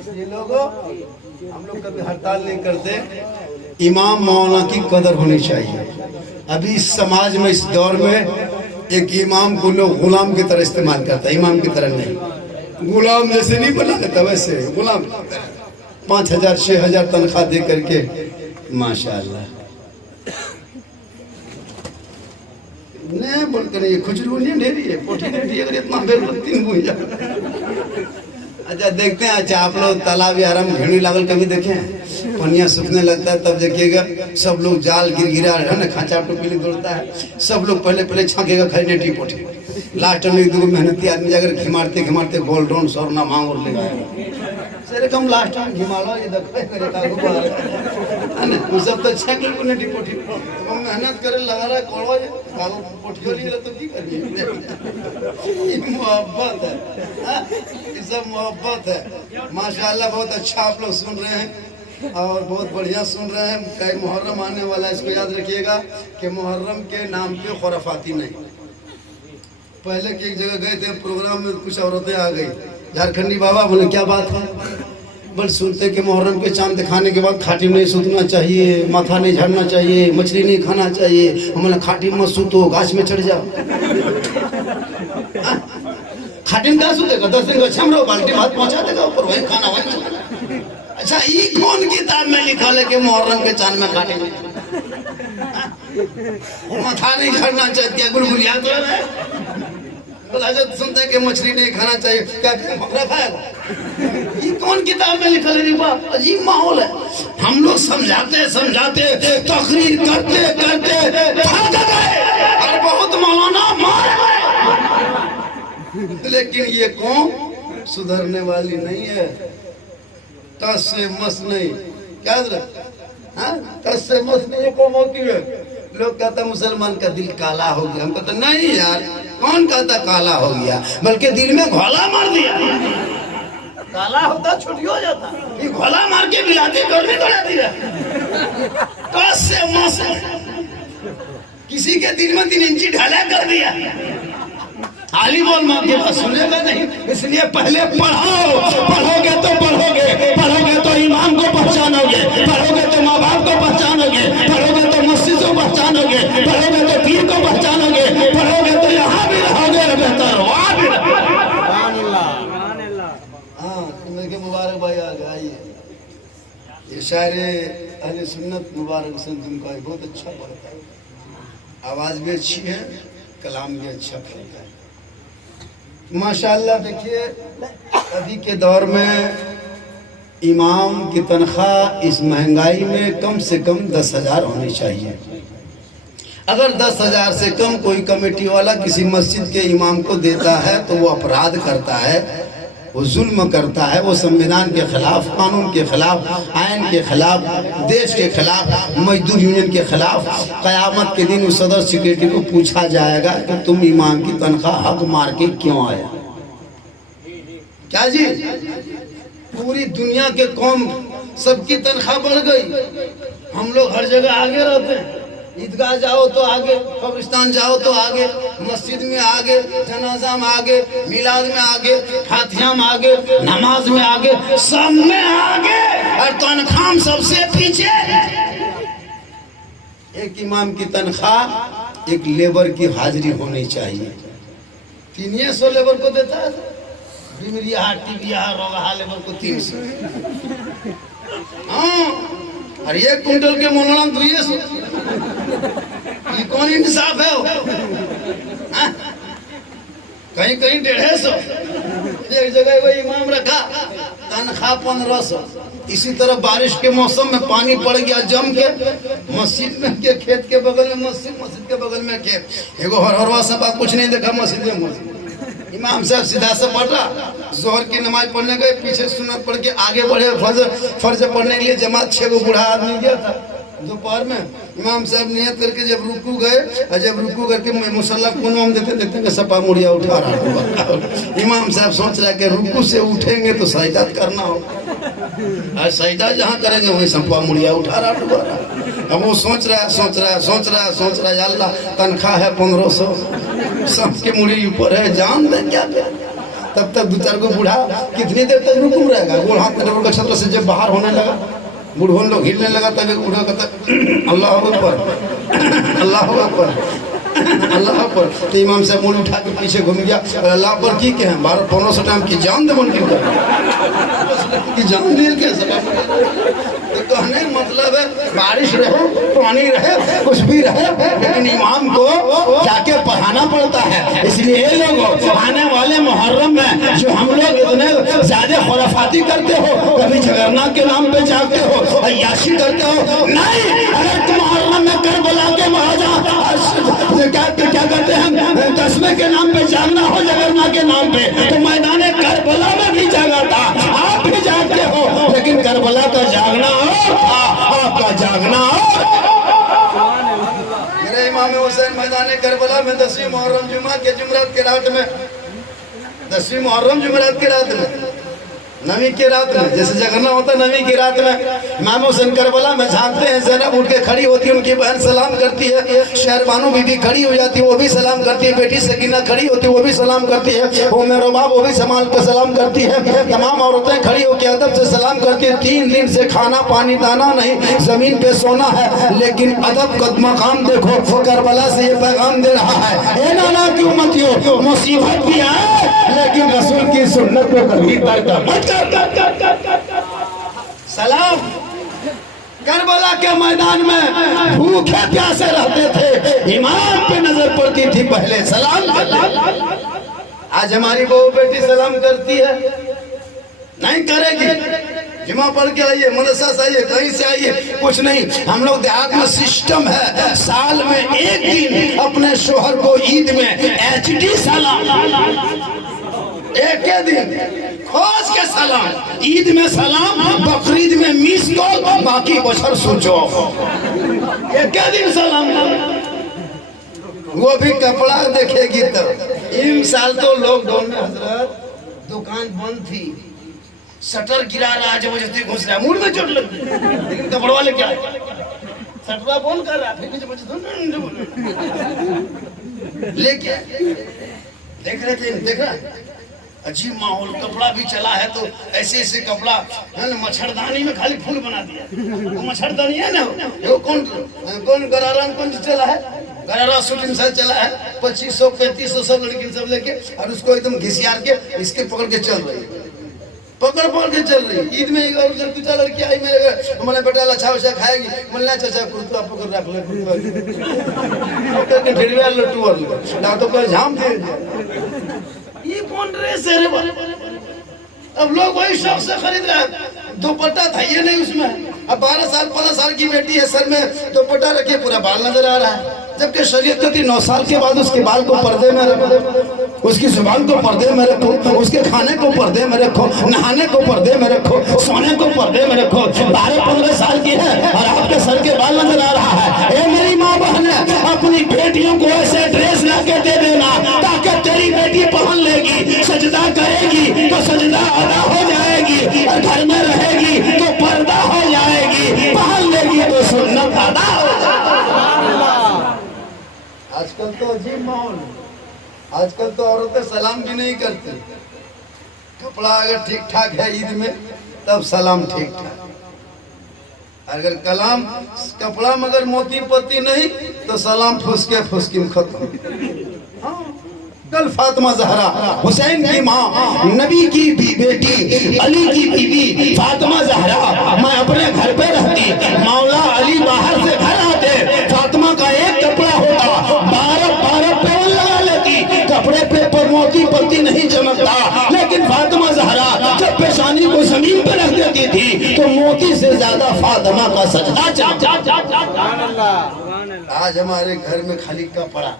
इसलिए लोगों हम लोग कभी हड़ताल नहीं करते। इमाम मौलाना की कदर होनी चाहिए। अभी इस समाज में इस दौर में एक इमाम को लोग गुलाम की तरह इस्तेमाल करता है, इमाम की तरह नहीं। गुलाम जैसे नहीं बना देता वैसे गुलाम 5,000 6,000 तनख्वाह दे करके माशाअल्लाह नहीं बोलते नहीं, खुजलू नहीं ढेरी है पोटी अगर इतना बेर 3 गुंजा। अच्छा देखते हैं, अच्छा आप लोग तालाब या हरम घेड़ी लागल कभी देखे हैं? पनिया सूखने लगता है तब देखिएगा सब लोग जाल गिरा है ना, खांचा टोपी दौड़ता है, सब लोग पहले छाकेगा खाई नेटी पोटी, लास्ट में 1-2 मेहनती आदमी जाकर घिमारते घिमारते गोल्डन सोरना मांग और ले गए सर कम लास्ट में घिमालो ये देखो करे कागो है ना, वो सब तो छेक को नेटी पोटी तो मेहनत करे लगा रहा कोड़ो ये कागो पोटियो लिए तो की करिए। ये मोहब्बत है, ये सब मोहब्बत है। माशाअल्लाह बहुत अच्छा आप लोग सुन रहे हैं और बहुत बढ़िया सुन रहे हैं। कई मुहर्रम आने वाला है, इसको याद रखिएगा कि मुहर्रम के नाम पे खुराफाती नहीं। पहले की एक जगह गए थे प्रोग्राम में, कुछ औरतें आ गई, झारखंडी बाबा बोले क्या बात है? बल सुनते कि मुहर्रम के चांद दिखाने के बाद खाटी में नहीं सूतना चाहिए, माथा नहीं झाड़ना चाहिए, मछली नहीं खाना चाहिए। हमने खाटी में सूतो, गाछ में चढ़ जाओ। खाटी में क्या सूतेगा? 10 दिन का छमरो बाल्टी भात पहुंचा देगा ऊपर, वही खाना वही। अच्छा ये कौन किताब में लिखा है कि मुहर्रम के चांद में खाटी में माथा नहीं झड़ना चाहिए? क्या गुलगुलिया तो है? सुनते हैं कि मछली नहीं खाना चाहिए, क्या खाएगा? ये कौन किताब में लिखा है? अजीब माहौल है। हम लोग समझाते तकरीर करते थक गए और बहुत मौलाना मार गए, लेकिन ये कौम सुधरने वाली नहीं है। तस से मस नहीं, क्या तस से मस नहीं, ये कौम होती है। लोग कहता मुसलमान का दिल काला हो गया, हम कहते नहीं यार, कौन कहता काला हो गया, बल्कि दिल में घोला मार दिया। काला होता छुट्टी हो जाता, ये घोला मार के बिलाती गर्मी बढ़ा दिया। कस से मस किसी के दिल में 3 इंची ढाला कर दिया। आली बोल माँ के बात सुनेगा नहीं, इसलिए पहले पढ़ोगे तो इमाम को पहचानोगे, पढ़ोगे तो माँ बाप को पहचानोगे, पढ़ोगे तो मस्जिद को पहचानोगे, पढ़ोगे तो पीर को पहचानोगे, पढ़ोगे तो यहाँ भी रहोगे बेहतर वहाँ भी। हाँ मुबारक भाई आ गए। ये शायरे अहले सुन्नत मुबारक हसन तुमका बहुत अच्छा पढ़ता है, आवाज़ भी अच्छी है, कलाम भी अच्छा पढ़ता है माशाअल्लाह। देखिए अभी के दौर में इमाम की तनख्वाह इस महंगाई में कम से कम 10,000 होनी चाहिए। अगर 10,000 से कम कोई कमेटी वाला किसी मस्जिद के इमाम को देता है तो वो अपराध करता है, वो जुल्म करता है, वो संविधान के खिलाफ, कानून के खिलाफ, आयन के खिलाफ, देश के खिलाफ, मजदूर यूनियन के खिलाफ। क़यामत के दिन उस सदर सेक्रेटरी को पूछा जाएगा कि तुम इमाम की तनख्वाह हक मार के क्यों आया। क्या जी, पूरी दुनिया के कौम सबकी तनख्वाह बढ़ गई, हम लोग हर जगह आगे रहते हैं। ईदगाह जाओ तो आगे, कब्रिस्तान जाओ तो आगे, मस्जिद में आगे, जनाजा में आगे, मिलाद में आगे, फातिहा में आगे, नमाज में आगे, सब में आगे, और तनख्वाह सबसे पीछे। एक इमाम की तनख्वाह एक लेबर की हाजिरी होनी चाहिए। 300 लेबर को देता है, बीमारिया टीबिया रोगा लेबर को 300। हाँ, और 1 क्विंटल के मोलाना 200। ये कौन इंसाफ है? कहीं कहीं 150। एक जगह वो इमाम रखा, तनख्वाह 1500। इसी तरह बारिश के मौसम में पानी पड़ गया जम के, मस्जिद में के खेत के बगल में मस्जिद, मस्जिद के बगल में खेत। एगो हरहरवा सब आप कुछ नहीं देखा मस्जिद में मस्जिद। इमाम साहब सीधा से पढ़ा, जोहर की नमाज पढ़ने गए, पीछे सुन्नत पढ़ के आगे बढ़े, फर्ज पढ़ने के लिए जमात 6 गो बूढ़ा आदमी गया था दोपहर में। इमाम साहब नियत करके जब रुकू गए, और जब रुकू करके मुसल्ला कोनों हम देखते कि सपा मुड़िया उठा रहा। इमाम साहब सोच रहा कि रुकू से उठेंगे तो सजदा करना हो, और सजदा जहाँ करेंगे वहीं सपा मुड़िया उठा रहा दोबारा। अब वो सोच रहा है अल्लाह तनख्वाह है 1500, सबके मुड़ी ऊपर है, जान दे क्या। तब तक 2-4 गो बूढ़ा कितनी देर तक रुकूम रहेगा। गोल हाथ में का छत्र से जब बाहर होने लगा, बूढ़ों लोग हिलने लगा, तब एक बूढ़ा कहता अल्लाह अकबर, अल्लाह अकबर, अल्लाह पर। तो इमाम साहब मुंह उठा के पीछे घूम गया, अल्लाह पर की के हैं 12-1500 टाइम की जान दे मन की जान दे के सब। तो कहने मतलब है बारिश रहे, पानी रहे, कुछ भी रहे, लेकिन इमाम को जाके पढ़ाना पड़ता है। इसलिए लोग आने वाले मुहर्रम में जो हम लोग इतने ज्यादा खुराफाती करते हो, कभी झगड़ना के नाम पे जागते हो, अय्याशी करते हो, नहीं। अगर तुम मुहर्रम में करबला के महाजा क्या करते हैं, तस्मे के नाम पे जागना हो, झगड़ना के नाम पे, तो मैदान करबला में भी जागा था, आप भी जागते हो, लेकिन करबला का जागना हो, आपका जागना हो। मेरे इमाम हुसैन मैदान करबला में 10वीं मुहर्रम जुमा के जुमरात के रात में, 10वीं मुहर्रम जुमरात के रात में, नवी की रात में, जैसे जगरना होता है नवी की रात में, इमाम हुसैन करबला में झांकते हैं, ज़ैनब उठ के खड़ी होती है, उनकी बहन सलाम करती है, शहरबानो बीबी खड़ी हो जाती है, वो भी सलाम करती है, बेटी सकीना खड़ी होती है, वो भी सलाम करती है, वो मेरा बाप वो भी संभाल कर सलाम करती है, तमाम औरतें खड़ी होकर अदब से सलाम करती है। 3 दिन से खाना पानी दाना नहीं, जमीन पे सोना है, लेकिन अदब का मकाम देखो, करबला से ये पैगाम दे रहा है, ए नाना की उम्मतियों, मुसीबत भी आए लेकिन रसूल की सुन्नत को कभी तर्क मत कर। सलाम। करबला के मैदान में भूखे प्यासे रहते थे, इमाम पे नजर पड़ती थी, पहले सलाम। आज हमारी बहू बेटी सलाम करती है, नहीं करेगी। जुमा पढ़ के आइए, मदरसा से आइए, कहीं से आइए, कुछ नहीं। हम लोग देहात में सिस्टम है, साल में 1 दिन अपने शोहर को ईद में HD सलाम, एक दिन खोज के सलाम, ईद में सलाम, बकरीद में मिस कॉल, बाकी बशर सोचो, एक दिन सलाम। वो भी कपड़ा देखेगी तो इन साल तो लॉकडाउन में हजरत दुकान बंद थी, शटर गिरा रहा है, जबरदस्ती घुस रहा है, मुंह में चोट लगी, लेकिन कपड़ा वाले क्या शटर बंद कर रहा है, लेके देख रहे थे, देख रहा अजीब माहौल, कपड़ा भी चला है तो ऐसे ऐसे कपड़ा है ना, मच्छरदानी में खाली फूल बना दिया, वो मच्छरदानी है ना, वो कौन गरारा कौन चला है, गरारा शूटिंग साल चला है, 2500 3500 सब लड़की सब लेके, और उसको एकदम घिसियार के इसके पकड़ के चल रही है। पकड़ पकड़ के चल रही। ईद में जब तू चल लड़की आई मेरे घर, मैंने बेटा लच्छा वच्छा खाएगी, मैंने चाचा कुर्ता पकड़ रख ले, कुर्ता के ढेरवे लट्टू वाले ना तो कोई झाम दे। ये कौन ड्रेस है रे? अब लोग वही शौक से खरीद रहे हैं। दुपट्टा था ये नहीं उसमें। अब 12 साल 15 साल की बेटी है, सर में दुपट्टा रखे, पूरा बाल नजर आ रहा है। जबकि शरीयत कहती 9 साल के बाद उसके बाल को पर्दे में रखो, उसकी जुबान को पर्दे में रखो, उसके खाने को पर्दे में रखो, नहाने को पर्दे में रखो, सोने को पर्दे में रखो। 12-15 साल की है और आपके सर के बाल नजर आ रहा है। ए मेरी माँ बहन, अपनी बेटियों को ऐसे ड्रेस ला के दे देना ताकि तेरी बेटी पहन लेगी, सजदा करेगी तो सजदा अदा हो जाएगी, और घर में रहेगी तो पर्दा हो जाएगी, पहन लेगी तो सुन्नत अदा हो जाएगी। आजकल तो अजीब माहौल, आजकल तो औरतें सलाम भी नहीं करती। कपड़ा अगर ठीक ठाक है ईद में तब सलाम ठीक ठाक, अगर कलाम कपड़ा मगर मोती पत्ती नहीं तो सलाम फुसके फुसकी में खत्म। कल फातिमा ज़हरा हुसैन की माँ, नबी की बेटी, अली की बीवी फातिमा ज़हरा, मैं अपने घर पे रहती, मौला अली बाहर से घर आते, फातिमा का एक कपड़ा होता, 12 पेवन लगा लेती, कपड़े पे पर मोती पत्ती नहीं चमकता, लेकिन फातिमा ज़हरा जब पेशानी को जमीन पे रख देती थी तो मोती से ज्यादा फातिमा का सजदा चमकता। आज हमारे घर में खाली कपड़ा,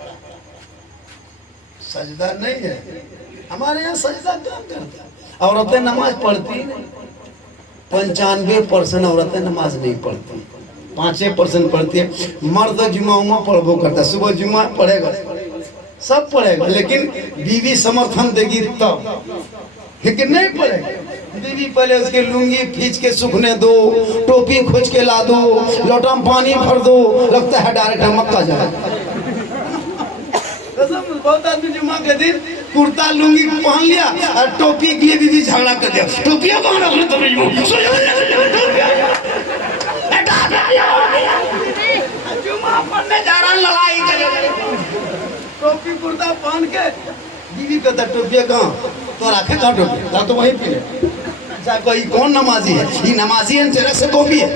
सजदा नहीं है। हमारे यहाँ सजदा कहाँ करता? औरतें नमाज पढ़ती नहीं, 95% औरतें नमाज नहीं पढ़ती, 5% पढ़ती है। मर्द जुमा पढ़बो करता, सुबह जुमा पढ़ेगा, सब पढ़ेगा, लेकिन बीवी समर्थन देगी तब, लेकिन नहीं पढ़ेगा। बीवी पहले उसके लुंगी खींच के सूखने दो, टोपी खोज के ला दो, लोटा में पानी भर दो, लगता है डायरेक्ट मक्का जाए। बहुत आदमी जुमा के दिन कुर्ता लुंगी पहन लिया और टोपी के लिए भी झगड़ा कर दिया, टोपिया कौन रख जुमा पढ़ने जा रहा, लड़ाई कर, टोपी कुर्ता पहन के बीवी कहता टोपिया कहाँ तो रखे, कहाँ टोपी तो वहीं पे। अच्छा कोई कौन नमाजी है? ये नमाजी है तेरे से कॉपी है।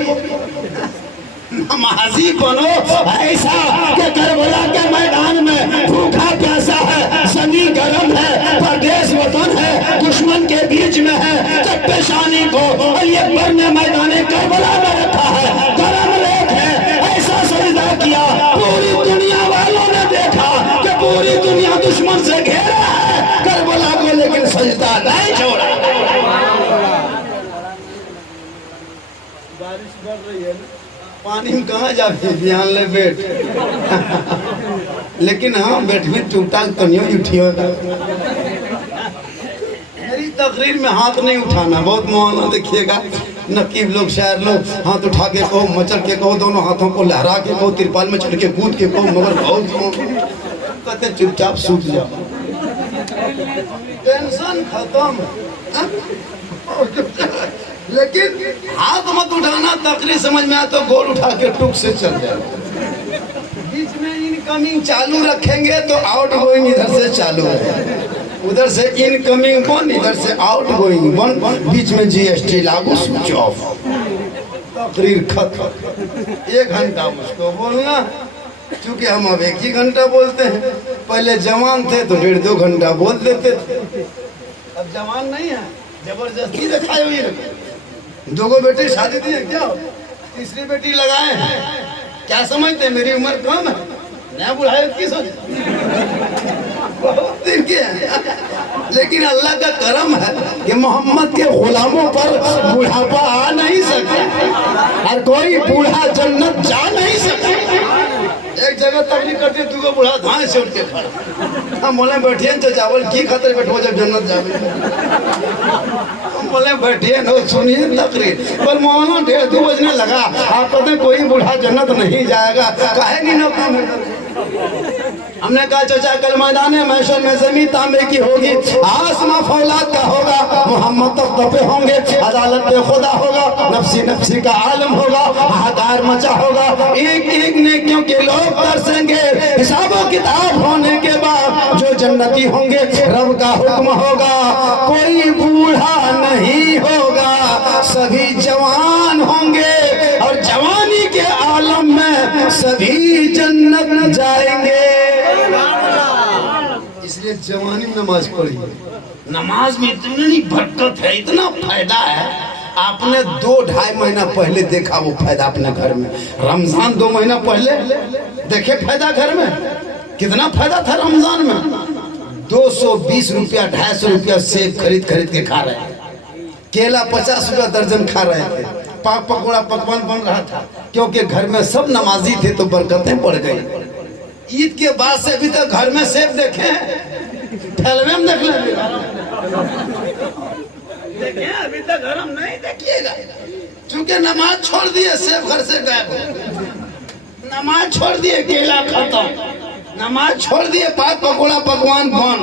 नमाजी बनो ऐसा कि करबला के मैदान में भूखा प्यासा है, सनी गरम है, परदेश वतन है, दुश्मन के बीच में है, जब पेशानी को अली अकबर ने मैदान करबला में रखा है, गरम रेत है, ऐसा सजदा किया, पूरी दुनिया वालों ने देखा कि पूरी दुनिया दुश्मन से घेरा है करबला को, लेकिन सजदा नहीं छोड़ा। बारिश बढ़ रही है, पानी में कहाँ जाते ध्यान ले बैठ। लेकिन हाँ बैठ भी टूटा तनियो उठियो। मेरी तकरीर में हाथ नहीं उठाना, बहुत मौलाना देखिएगा, नकीब लोग शायर लोग हाथ उठा के कहो, मचल के कहो, दोनों हाथों को लहरा के कहो, तिरपाल में चढ़ के कूद के कहो, मगर बहुत कहते चुपचाप सूख जाओ, टेंशन खत्म। लेकिन हाथ मत उठाना, तकरीर समझ में आया तो गोल उठा के टुक से चल जाए। बीच में इनकमिंग चालू रखेंगे तो आउट गोइंग इधर से चालू है, उधर से इनकमिंग बंद, इधर से आउट गोइंग बंद, बीच में जीएसटी लागू, स्विच ऑफ, तकरीर खत्म। 1 घंटा मुझको बोलना, क्योंकि हम अब 1 ही घंटा बोलते हैं, पहले जवान थे तो 1.5-2 घंटा बोल देते थे, अब जवान नहीं है, जबरदस्ती दिखाई हुई। 2 बेटे शादी दी है क्या, तीसरी बेटी लगाए हैं, क्या समझते हैं मेरी उम्र कम है, नया बुढ़ाए की सोच, बहुत दिन के हैं। लेकिन अल्लाह का करम है कि मोहम्मद के गुलामों पर बुढ़ापा आ नहीं सकता, और कोई बूढ़ा जन्नत जा नहीं सकता। एक जगह तबलीग करते, 2 बूढ़ा धान से उठ के खड़ा, हम बोले बैठिए तो चावल की खातिर बैठो जब जन्नत जावे, हम बोले बैठिए न सुनिए तकरीर, पर मौलाना 1:30-2 बजने लगा, आप कहते कोई बूढ़ा जन्नत नहीं जाएगा, काहे नहीं ना काम है। हमने कहा चाचा कल मैदान महशर में जमीन तांबे की होगी, आसमां फौलाद का होगा, मोहम्मद तक दफे होंगे, अदालत पे खुदा होगा, नफ्सी नफ्सी का आलम होगा, हाहाकार मचा होगा, एक एक नेकियों के लोग तरसेंगे। हिसाबो किताब होने के बाद जो जन्नती होंगे रब का हुक्म होगा, कोई बूढ़ा नहीं होगा, सभी जवान होंगे और जवानी के आलम में सभी जन्नत जाएंगे। इसलिए जवानी में नमाज पढ़ी। नमाज में इतनी बरकत है, इतना फायदा है। आपने 2-2.5 महीना पहले देखा वो फायदा अपने घर में। रमजान 2 महीना पहले देखे फायदा घर में, कितना फायदा था रमजान में। 220 रुपया 250 रुपया सेब खरीद खरीद के खा रहे हैं, केला 50 रुपया दर्जन खा रहे थे, पाक पकौड़ा पकवान बन रहा था, क्योंकि घर में सब नमाजी थे तो बरकतें बढ़ गई। ईद के बाद से अभी तक घर में सेब देखे ठेलवे में देख लेंगे, देखे अभी तक घर में नहीं देखिएगा, क्योंकि नमाज छोड़ दिए सेब घर से गायब, नमाज छोड़ दिए केला खत्म, नमाज छोड़ दिए पाक पकौड़ा पकवान बन,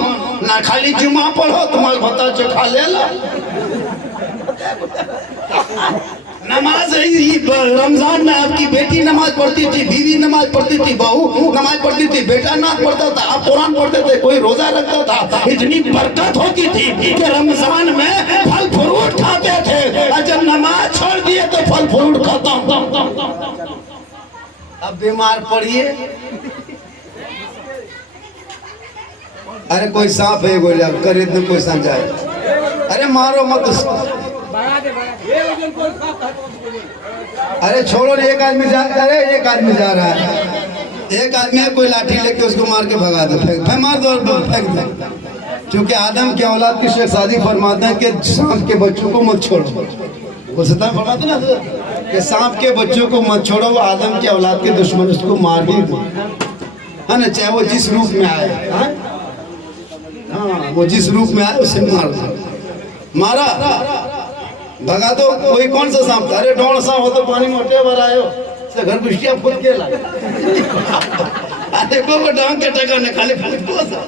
ना खाली जुमा पढ़ो तुम्हारे भत्ता चोखा ले लो। नमाज रमजान में आपकी बेटी नमाज पढ़ती थी, बीवी नमाज पढ़ती थी, बहू नमाज पढ़ती थी, बेटा नमाज पढ़ता था, आप कुरान पढ़ते थे, कोई रोजा रखता था। इतनी बरकत होती थी कि रमजान में फल फ्रूट खाते थे, और जब नमाज छोड़ दिए तो फल फ्रूट खत्म। अब बीमार पड़िए, अरे कोई सांप है बोले खरीद में कोई सांप जाए, अरे मारो मत, अरे छोड़ो, एक आदमी जा, अरे एक आदमी जा रहा है, एक आदमी है कोई लाठी लेके उसको मार के भगा दो, फेंक मार दो और फेंक दो। क्योंकि आदम के औलाद की शेख शादी फरमाते हैं कि सांप के बच्चों को मत छोड़ो, फरमाते ना कि सांप के बच्चों को मत छोड़ो, वो आदम के औलाद के दुश्मन, उसको मार ही दो, है ना, चाहे वो जिस रूप में आए। हाँ, वो जिस रूप में आए उसे मार दो, मारा भगा दो। कोई कौन सा सांप, अरे डोड़ सांप हो तो पानी में उठे भर आयो से घर घुसिया फूल के ला, अरे को डांग के टका ने खाली फूल को सा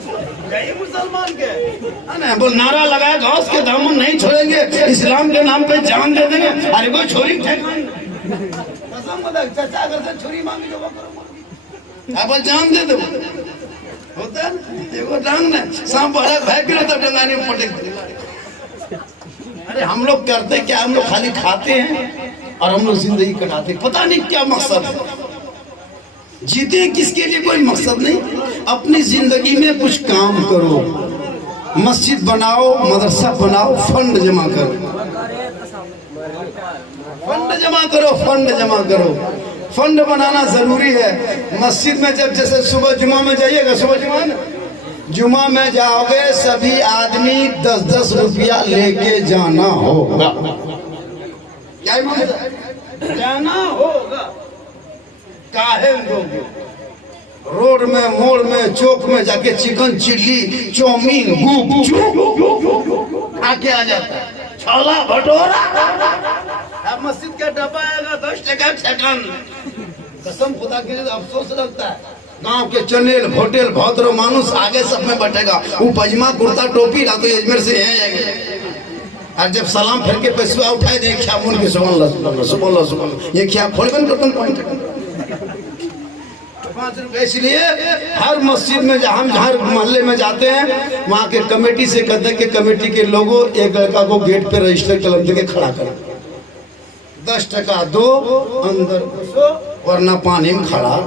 यही मुसलमान के, है ना, बोल नारा लगाया घास के दामन नहीं छोड़ेंगे, इस्लाम के नाम पे जान दे देंगे। अरे कोई छोरी ठेकान कसम खुदा, चाचा अगर से छोरी मांगी तो वो करो, अब जान दे दो, होता है देखो डांग ने सांप भरा भाग गिरा तब डंगाने में पटक। अरे हम लोग करते क्या, हम लोग खाली खाते हैं और हम लोग जिंदगी कटाते, पता नहीं क्या मकसद है, जीते किसके लिए कोई मकसद नहीं। अपनी जिंदगी में कुछ काम करो, मस्जिद बनाओ, मदरसा बनाओ, फंड जमा करो, फंड जमा करो, फंड जमा करो। फंड बनाना जरूरी है। मस्जिद में जब जैसे सुबह जुमा में जाइएगा, सुबह जुमा में जुमा में जाओगे, सभी आदमी 10-10 रुपया लेके जाना होगा, क्या जाना होगा, काहे दोगे? रोड में, मोड़ में, चौक में जाके चिकन चिल्ली, चौमीन, गुपचुप आके आ जाता है, छोला भटूरा। अब मस्जिद का डब्बा आएगा 10 टका सेकंड, कसम खुदा के लिए अफसोस लगता है। गांव के चनेल होटल भौतरो मानुस आगे सब में बैठेगा, वो पजमा कुर्ता टोपी ना तो अजमेर से है, और जब सलाम फिर के पैसा उठाए दे क्या मुन के सुबह ये क्या खोलबन करतन पॉइंट 5 रुपए। इसलिए हर मस्जिद में हम हर मोहल्ले में जाते हैं, वहाँ के कमेटी से कहते हैं कि कमेटी के लोगों एक लड़का को गेट पे रजिस्टर कलम देके खड़ा कर, 10 टका दो, अंदर घुसो वरना पानी में खड़ा।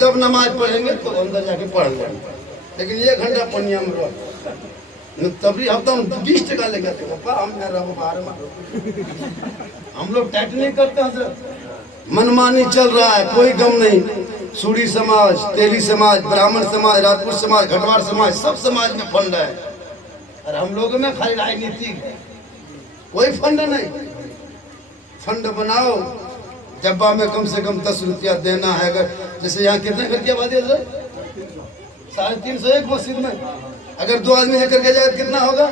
जब नमाज पढ़ेंगे तो अंदर जाके पढ़ लेंगे, लेकिन 1 घंटा पनिया में रहो, तभी हफ्ता हम 20 टका लेके आते हम लोग टैक्स नहीं करते हैं, मनमानी चल रहा है, कोई गम नहीं। सूरी समाज, तेली समाज, ब्राह्मण समाज, राजपूत समाज, घटवार समाज, सब समाज में फंड है, और हम लोगों में खाली राजनीति, कोई फंड नहीं। फंड बनाओ, डब्बा में कम से कम 10 रुपया देना है। अगर जैसे यहाँ कितने घर की आबादी है सर, 350 एक मस्जिद में, अगर 2 आदमी लेकर के जाए कितना होगा?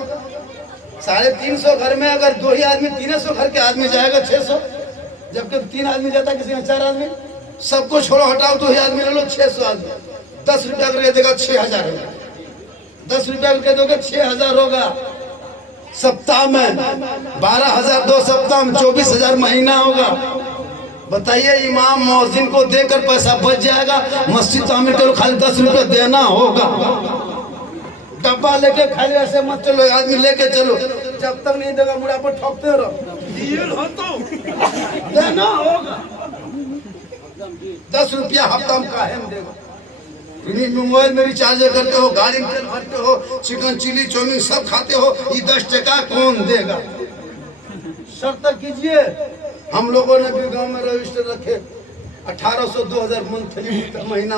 350 घर में अगर 2 ही आदमी, 300 घर के आदमी जाएगा 600, जबकि 3 आदमी जाता किसी में 4 आदमी सबको छोड़ो हटाओ, 2000 आदमी ले लो, 600 आदमी, 10 रुपया करके देगा 6000 होगा, 10 रुपया करके दोगे 6000 होगा। सप्ताह में 12,000, 2 सप्ताह में 24,000 महीना होगा। बताइए, इमाम मौजिन को देकर पैसा बच जाएगा, मस्जिद तामीर करो खाली 10 रुपया देना होगा। डब्बा लेके खाली ऐसे मत चलो, आदमी लेके चलो, जब तक नहीं देगा मुड़ा पर ठोकते रहो, डील हो तो देना होगा। 10 रुपया हफ्ता में काहे में देगा। मोबाइल में रिचार्ज करते हो, गाड़ी में तेल भरते हो, चिकन चिली चाउमीन सब खाते हो, ये 10 टका कौन देगा। शर्त कीजिए। हम लोगों ने भी गांव में रजिस्टर रखे, 1800 2000 मंथली महीना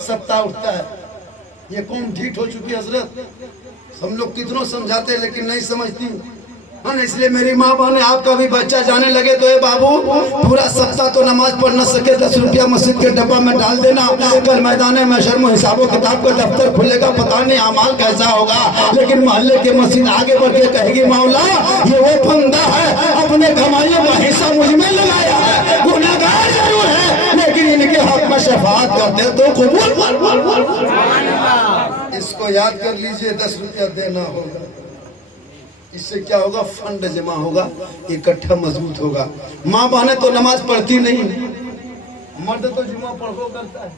सप्ताह उठता है। ये कौन ढीठ हो चुकी हजरत। हम लोग कितनों समझाते लेकिन नहीं समझती। हाँ, इसलिए मेरी माँ बहने, आपका भी बच्चा जाने लगे तो ये बाबू पूरा सप्ताह तो नमाज पढ़ न सके, 10 रुपया मस्जिद के डब्बा में डाल देना। कल मैदान में शर्म हिसाबों किताब का दफ्तर खुलेगा, पता नहीं अमाल कैसा होगा। लेकिन मोहल्ले के मस्जिद आगे बढ़ के कहेगी, मौला ये वो बंदा है, अपने कमाइयों का हिस्सा मुझ में लगाया है, गुनहगार जरूर है लेकिन इनके हक में शफाअत करते तो कबूल। इसको याद कर लीजिए, 10 रुपया देना होगा। इससे क्या होगा, फंड जमा होगा, इकट्ठा मजबूत होगा। माँ बहने तो नमाज पढ़ती नहीं, मर्द तो जुमा पढ़ो करता है,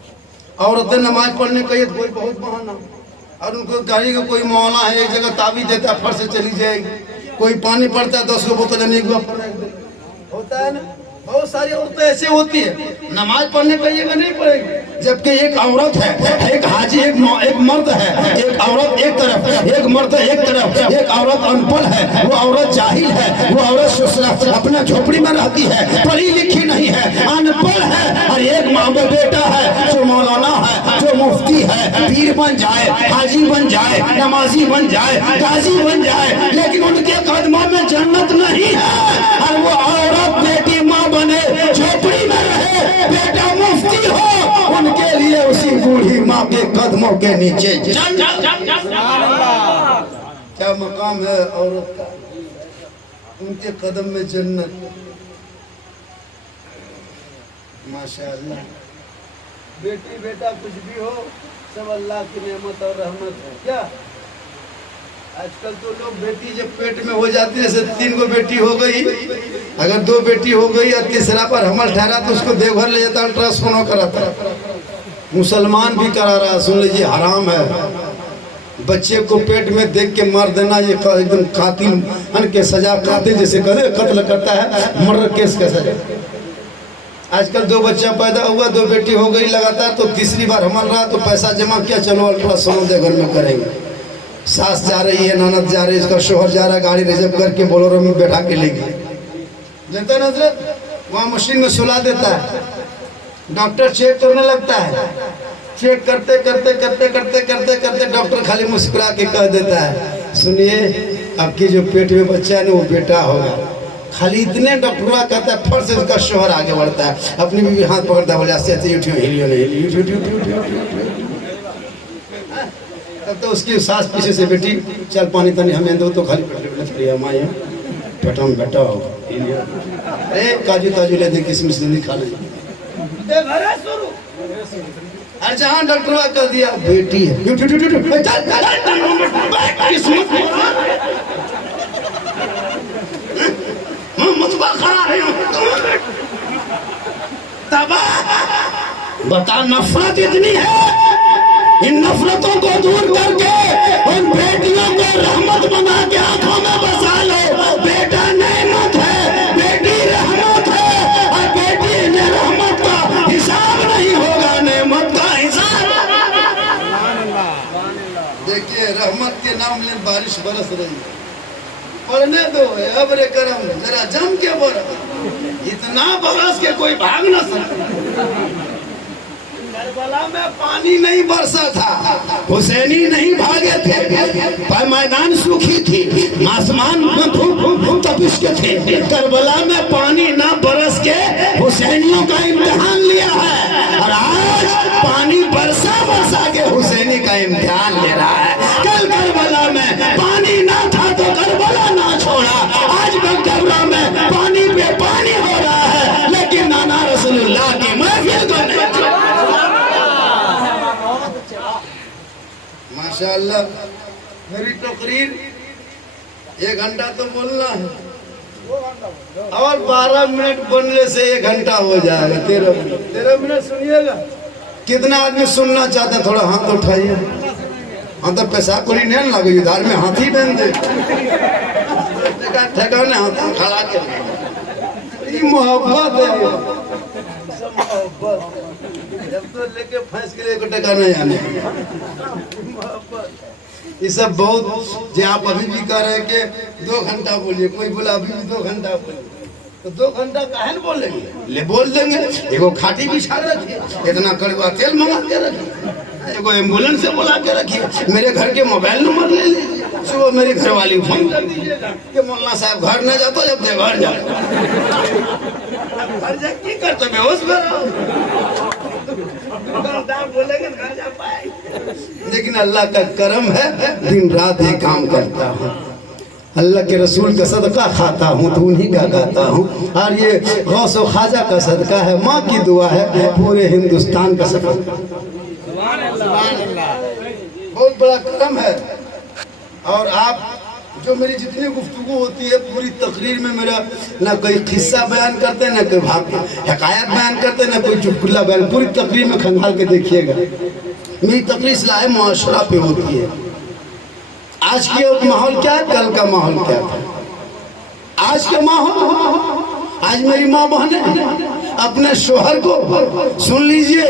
औरतें नमाज पढ़ने कही तो कोई बहुत बहाना। और उनको गाड़ी का कोई मौला है, एक जगह ताबीज देता है, फट से चली जाएगी। कोई पानी पड़ता है, 10 को बोतल नहीं होता है ना। बहुत सारी औरतें ऐसे होती है, नमाज पढ़ने कहिएगा नहीं पढ़ेगी। जबकि एक औरत है, एक हाजी, एक मर्द है, एक औरत एक तरफ, एक मर्द एक तरफ, एक औरत अनपढ़ है, वो औरत जाहिल है, वो औरत अपना झोपड़ी में रहती है, पढ़ी लिखी नहीं है, अनपढ़ है। और एक माँ बाप बेटा है जो मौलाना है, जो मुफ्ती है, पीर बन जाए, हाजी बन जाए, नमाजी बन जाए, गाजी बन जाए, लेकिन उनके कदमों में जन्नत नहीं है। और वो औरत बेटी माँ बने, झोपड़ी में रहे, बेटा मुफ्ती हो, उनके लिए उसी बूढ़ी माँ के कदमों के नीचे क्या मकाम है औरत का, उनके कदम में जन्नत। माशाअल्लाह। बेटी बेटा कुछ भी हो, सब अल्लाह की नेमत और रहमत है। क्या आजकल तो लोग बेटी जब पेट में हो जाती है, जैसे 3 को बेटी हो गई, अगर 2 बेटी हो गई और तीसरा पर हमल ठहरा तो उसको देवघर ले जाता, अल्ट्रासाउंड कराता। मुसलमान भी करा रहा, सुन लीजिए, हराम है। बच्चे को पेट में देख के मार देना, ये एकदम कातिल के सजा, कातिल जैसे करे कत्ल करता है, मर्डर केस का सजा। आजकल 2 बच्चा पैदा हुआ, 2 बेटी हो गई लगातार, तो तीसरी बार हमल रहा तो पैसा जमा किया, चलो अल्ट्रासाउंड घर में करेंगे। सास जा रही है, ननद जा रही है, इसका शोहर जा रहा है, गाड़ी रिजर्व करके बोलेरो में बैठा के लेके देता नजरत, वहाँ मशीन में सुला देता है। डॉक्टर चेक करने लगता है, चेक करते करते करते करते करते करते डॉक्टर खाली मुस्कुरा के कह देता है, सुनिए आपकी जो पेट में बच्चा है ना वो बेटा होगा। खाली इतने डॉक्टर कहता है, फट से उसका शोहर आगे बढ़ता है, अपनी बीवी हाथ पकड़ता, बोले ऐसे हिलियो नहीं। तब तो उसकी सास पीछे से, बेटी चल पानी तनी हमें दो, तो खाली पेटम बेटा हो, अरे काजू ताजू ले दे, किसमिस नहीं खा ले। अरे जहाँ डॉक्टर कर दिया बेटी है, बता, नफरत इतनी है। इन नफरतों को दूर करके उन बेटियों को रहमत बना के आंखों में बसा लो। बेटा नेमत है, बेटी रहमत है, और बेटी ने रहमत का हिसाब नहीं होगा, नेमत का हिसाब। देखिए, रहमत के नाम ले बारिश बरस रही है, पढ़ने दो, अब रे करम जरा जम के बरस, इतना बरस के कोई भाग न सके। करबला में पानी नहीं बरसा था, हुसैनी नहीं भागे थे, मैदान सूखी थी, आसमान में धूप तपिश के थे। करबला में पानी ना बरस के हुसैनियों का इम्तिहान लिया है, और आज पानी बरसा बरसा के हुसैनी का इम्तिहान ले रहा है। कल करबला में पानी ना था तो करबला ना छोड़ा, आज करबला में पानी पे पानी हो रहा है, लेकिन नाना रसूलुल्लाह की महफिल को माशाअल्लाह। मेरी तकरीर 1 घंटा तो बोलना है और 12 मिनट बोलने से 1 घंटा हो जाएगा। 13 मिनट सुनिएगा। कितना आदमी सुनना चाहते हैं? थोड़ा हाथ उठाइए। हाँ तो पैसा कोई नहीं लगे, उधार में हाथी बन दे ठेकाने हाथ खड़ा के। मोहब्बत है, मोहब्बत जब तो लेके फंस के एक टका नहीं आने। ये सब बहुत जो आप अभी भी कह रहे हैं कि 2 घंटा बोलिए, कोई बोला अभी भी 2 घंटा बोलिए, तो 2 घंटा काहे बोलेंगे? ले बोल देंगे। एगो खाटी बिछा रखिए, इतना कड़वा तेल मंगा के रखिए, एगो एम्बुलेंस से बुला के रखिए, मेरे घर के मोबाइल नंबर ले लीजिए, सुबह मेरी घरवाली फोन कर दीजिएगा कि मौलाना साहब घर न जातो जब दे घर जाओ। घर जा की करते बेहोश में बोलेंगे घर जा पाए। लेकिन अल्लाह का करम है, दिन रात ये काम करता हूँ, अल्लाह के रसूल का सदका खाता हूँ तो उन्हीं का गाता हूँ। और ये गौस व ख्वाजा का सदका है, माँ की दुआ है, पूरे हिंदुस्तान का सदका। बहुत बड़ा करम है। और आप जो मेरी जितनी गुफ्तगू होती है पूरी तकरीर में मेरा ना कोई किस्सा बयान करते ना कोई हकायत बयान करते ना कोई चुटकुला बयान, पूरी तकरीर में खंगाल के देखिएगा। मेरी तकरीर इस्लाह मुआशरा पे होती है। आज के माहौल क्या है, कल का माहौल क्या था? आज का माहौल, आज मेरी माँ बहने अपने शोहर को सुन लीजिए,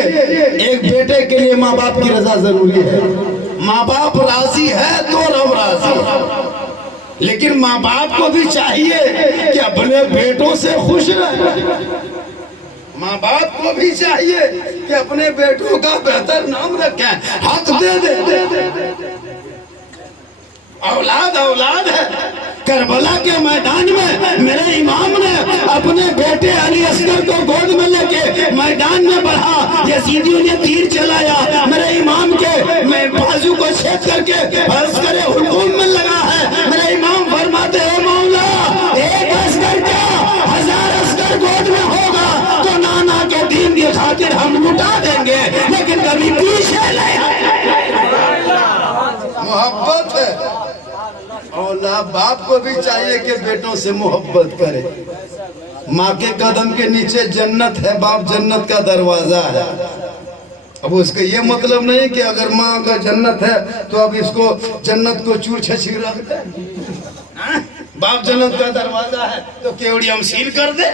एक बेटे के लिए माँ बाप की रजा जरूरी है। माँ बाप राजी है तो रब राजी है, लेकिन माँ बाप को भी चाहिए कि अपने बेटों से खुश रहे। माँ बाप को भी चाहिए कि अपने बेटों का बेहतर नाम रखें, हक दे दे। औलाद औलाद है। करबला के मैदान में मेरे इमाम ने अपने बेटे अली असगर को गोद में लेके मैदान में बढ़ा, यजीदियों ने तीर चलाया, मेरे इमाम के मैं बाजू को छेद करके फर्ज करे हुकुम में लगा है। मेरे इमाम फरमाते हैं मौला, एक असगर क्या 1000 असगर गोद में होगा तो नाना के दीन की खातिर हम लुटा देंगे, लेकिन कभी पीछे नहीं। मोहब्बत है। और बाप को भी चाहिए कि बेटों से मोहब्बत करे। माँ के कदम के नीचे जन्नत है, बाप जन्नत का दरवाजा है। अब उसका ये मतलब नहीं कि अगर माँ का जन्नत है तो अब इसको जन्नत को चूर छछीर रख दे। बाप जन्नत का दरवाजा है तो केवड़ी हम सील कर दे।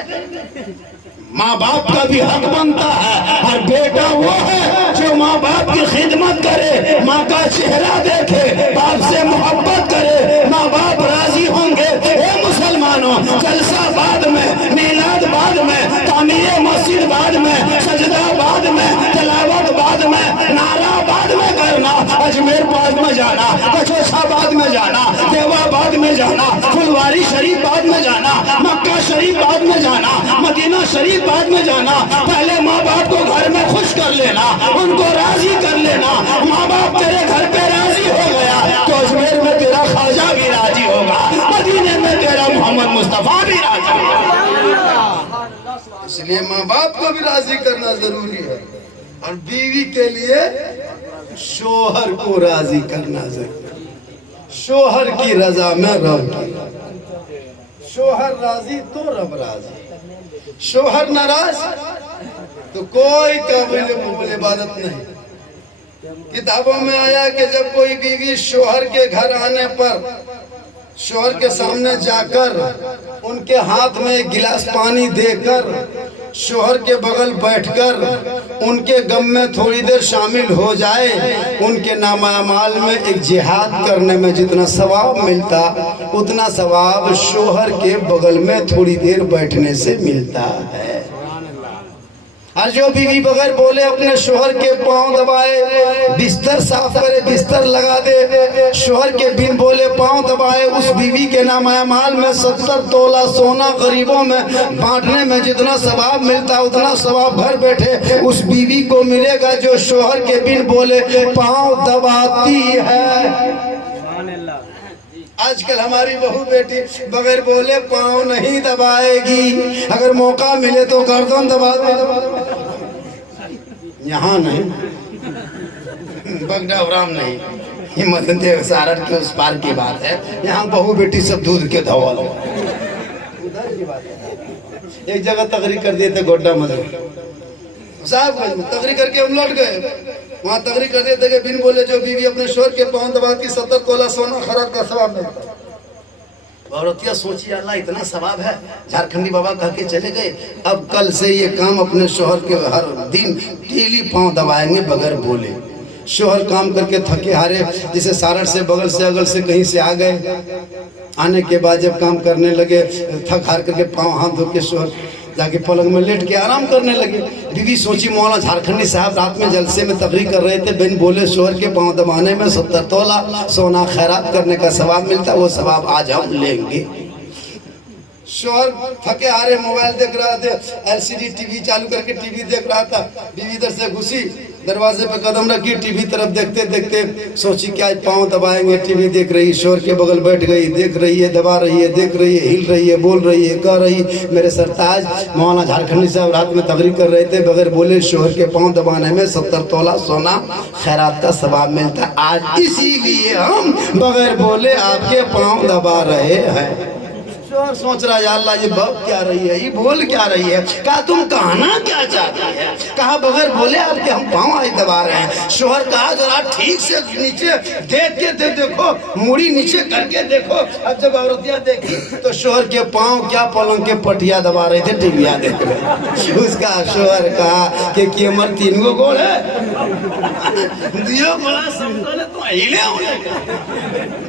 माँ बाप का भी हक बनता है, और बेटा वो है जो माँ बाप की खिदमत करे, माँ का चेहरा देखे, बाप से मोहब्बत करे, माँ बाप राजी होंगे। ए मुसलमानों, जलसा बाद में, मीलाद बाद में, तामीर मस्जिद बाद में, सजदा बाद में, तलावत बाद में, नारा बाद में करना, अजमेर बाद में जाना, कचौसा बाद में जाना, देवा बाद में जाना, फुलवारी शरीफ बाद में जाना, मक्का शरीफ बाद में जाना, मदीना शरीफ बाद में जाना। पहले माँ बाप को घर में खुश कर लेना, उनको राजी कर लेना। माँ बाप तेरे घर पे राजी हो गया तो अजमेर में तेरा ख्वाजा भी राजी होगा, मदीने में तेरा मोहम्मद मुस्तफा भी राजी होगा। इसलिए माँ बाप को भी राजी करना जरूरी है, और बीवी के लिए शोहर को राजी करना जरूरी। शोहर की रजा में रब, शोहर राजी तो रब राजी। शोहर नाराज तो कोई काबिल इबादत नहीं। किताबों में आया कि जब कोई बीवी शोहर के घर आने पर शोहर के सामने जाकर उनके हाथ में एक गिलास पानी देकर शोहर के बगल बैठकर उनके गम में थोड़ी देर शामिल हो जाए, उनके नामामाल में एक जिहाद करने में जितना सवाब मिलता उतना सवाब शोहर के बगल में थोड़ी देर बैठने से मिलता है। और जो बीवी बगैर बोले अपने शोहर के पांव दबाए, बिस्तर साफ करे, बिस्तर लगा दे, शोहर के बिन बोले पांव दबाए, उस बीवी के नामामाल में 70 तोला सोना गरीबों में बांटने में जितना सवाब मिलता उतना सवाब घर बैठे उस बीवी को मिलेगा जो शोहर के बिन बोले पांव दबाती है। आजकल हमारी बहू बेटी बगैर बोले पाँव नहीं दबाएगी, अगर मौका मिले तो गर्दन दबा दे। यहाँ नहीं, बगडावराम नहीं, हिम्मत देव सारण के उस पार की बात है। यहाँ बहू बेटी सब दूध के धवल उधर की बात है। एक जगह तकरीर कर दिए थे गोड्डा मजदूर साहब, तकरीर करके हम लौट गए। वहाँ तकरीर कर दिए थे कि बिन बोले जो बीवी अपने शोर के पाँव दबा की 70 तोला सोना खराब का सवाब मिलता। औरतिया सोची अल्लाह इतना सवाब है, झारखंडी बाबा कह के चले गए। अब कल से ये काम अपने शोहर के हर दिन डेली पाँव दबाएंगे बगैर बोले। शोहर काम करके थके हारे जैसे सारण से बगल से अगल से कहीं से आ गए, आने के बाद जब काम करने लगे थक हार करके पाँव हाथ धो के शोहर जाके पलंग में लेट के आराम करने लगे। बीवी सोची मौलाना झारखंडी साहब रात में जलसे में तकरीर कर रहे थे, बिन बोले शोहर के पाँव दबाने में 70 तोला सोना खैरात करने का सवाब मिलता, वो सवाब आज हम लेंगे। शोहर थके हारे मोबाइल देख रहा था, एलसीडी टीवी चालू करके टीवी देख रहा था। बीवी इधर से घुसी, दरवाजे पे कदम रखी, टीवी तरफ देखते देखते सोची क्या पाँव दबाएंगे। टीवी देख रही, शोहर के बगल बैठ गई, देख रही है, दबा रही है, देख रही है, हिल रही है, बोल रही है, कह रही मेरे सरताज मौलाना झारखंडी साहब रात में तकरीर कर रहे थे, बगैर बोले शोहर के पाँव दबाने में 70 तोला सोना खैरात का सवाब मिलता है। आज इसीलिए हम बगैर बोले आपके पाँव दबा रहे हैं। शोहर सोच रहा है अल्लाह ये बक क्या रही है, ये बोल क्या रही है, कहा तुम कहना क्या चाहती है, कहा बगैर बोले आपके हम पाँव आज दबा रहे हैं। शोहर कहा जरा ठीक से नीचे देख के देखो, मुड़ी नीचे करके देखो। अब जब औरतियाँ देखी तो शोहर के पाँव क्या पलंग के पटिया दबा रहे थे, टिबिया देख रहे। उसका शोहर कहा कि हमारे 3 गो गोड़ है, दियो गोड़ा समझो तो हिले।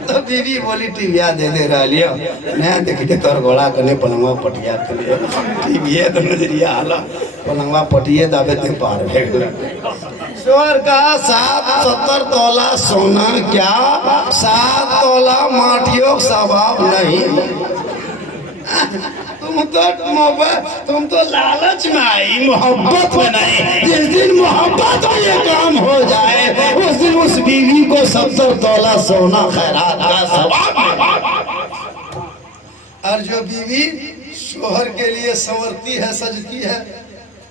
तो बीवी बोली टिबिया दे रहा लियो नया देख के तोर घोड़ा कने पलंगवा पटिया कने टिबिया तो नजरिया हाला पलंगवा पटिया दाबे ते पार भेग। शोहर का 70 तोला सोना क्या 7 तोला माटियों सवाब नहीं। तुम तो लालच में आई, मोहब्बत में नहीं। जिस दिन मोहब्बत में ये काम हो जाए उस दिन उस बीवी को 70 तोला सोना खैरात का सवाब। और जो बीवी शोहर के लिए संवरती है, सजती है,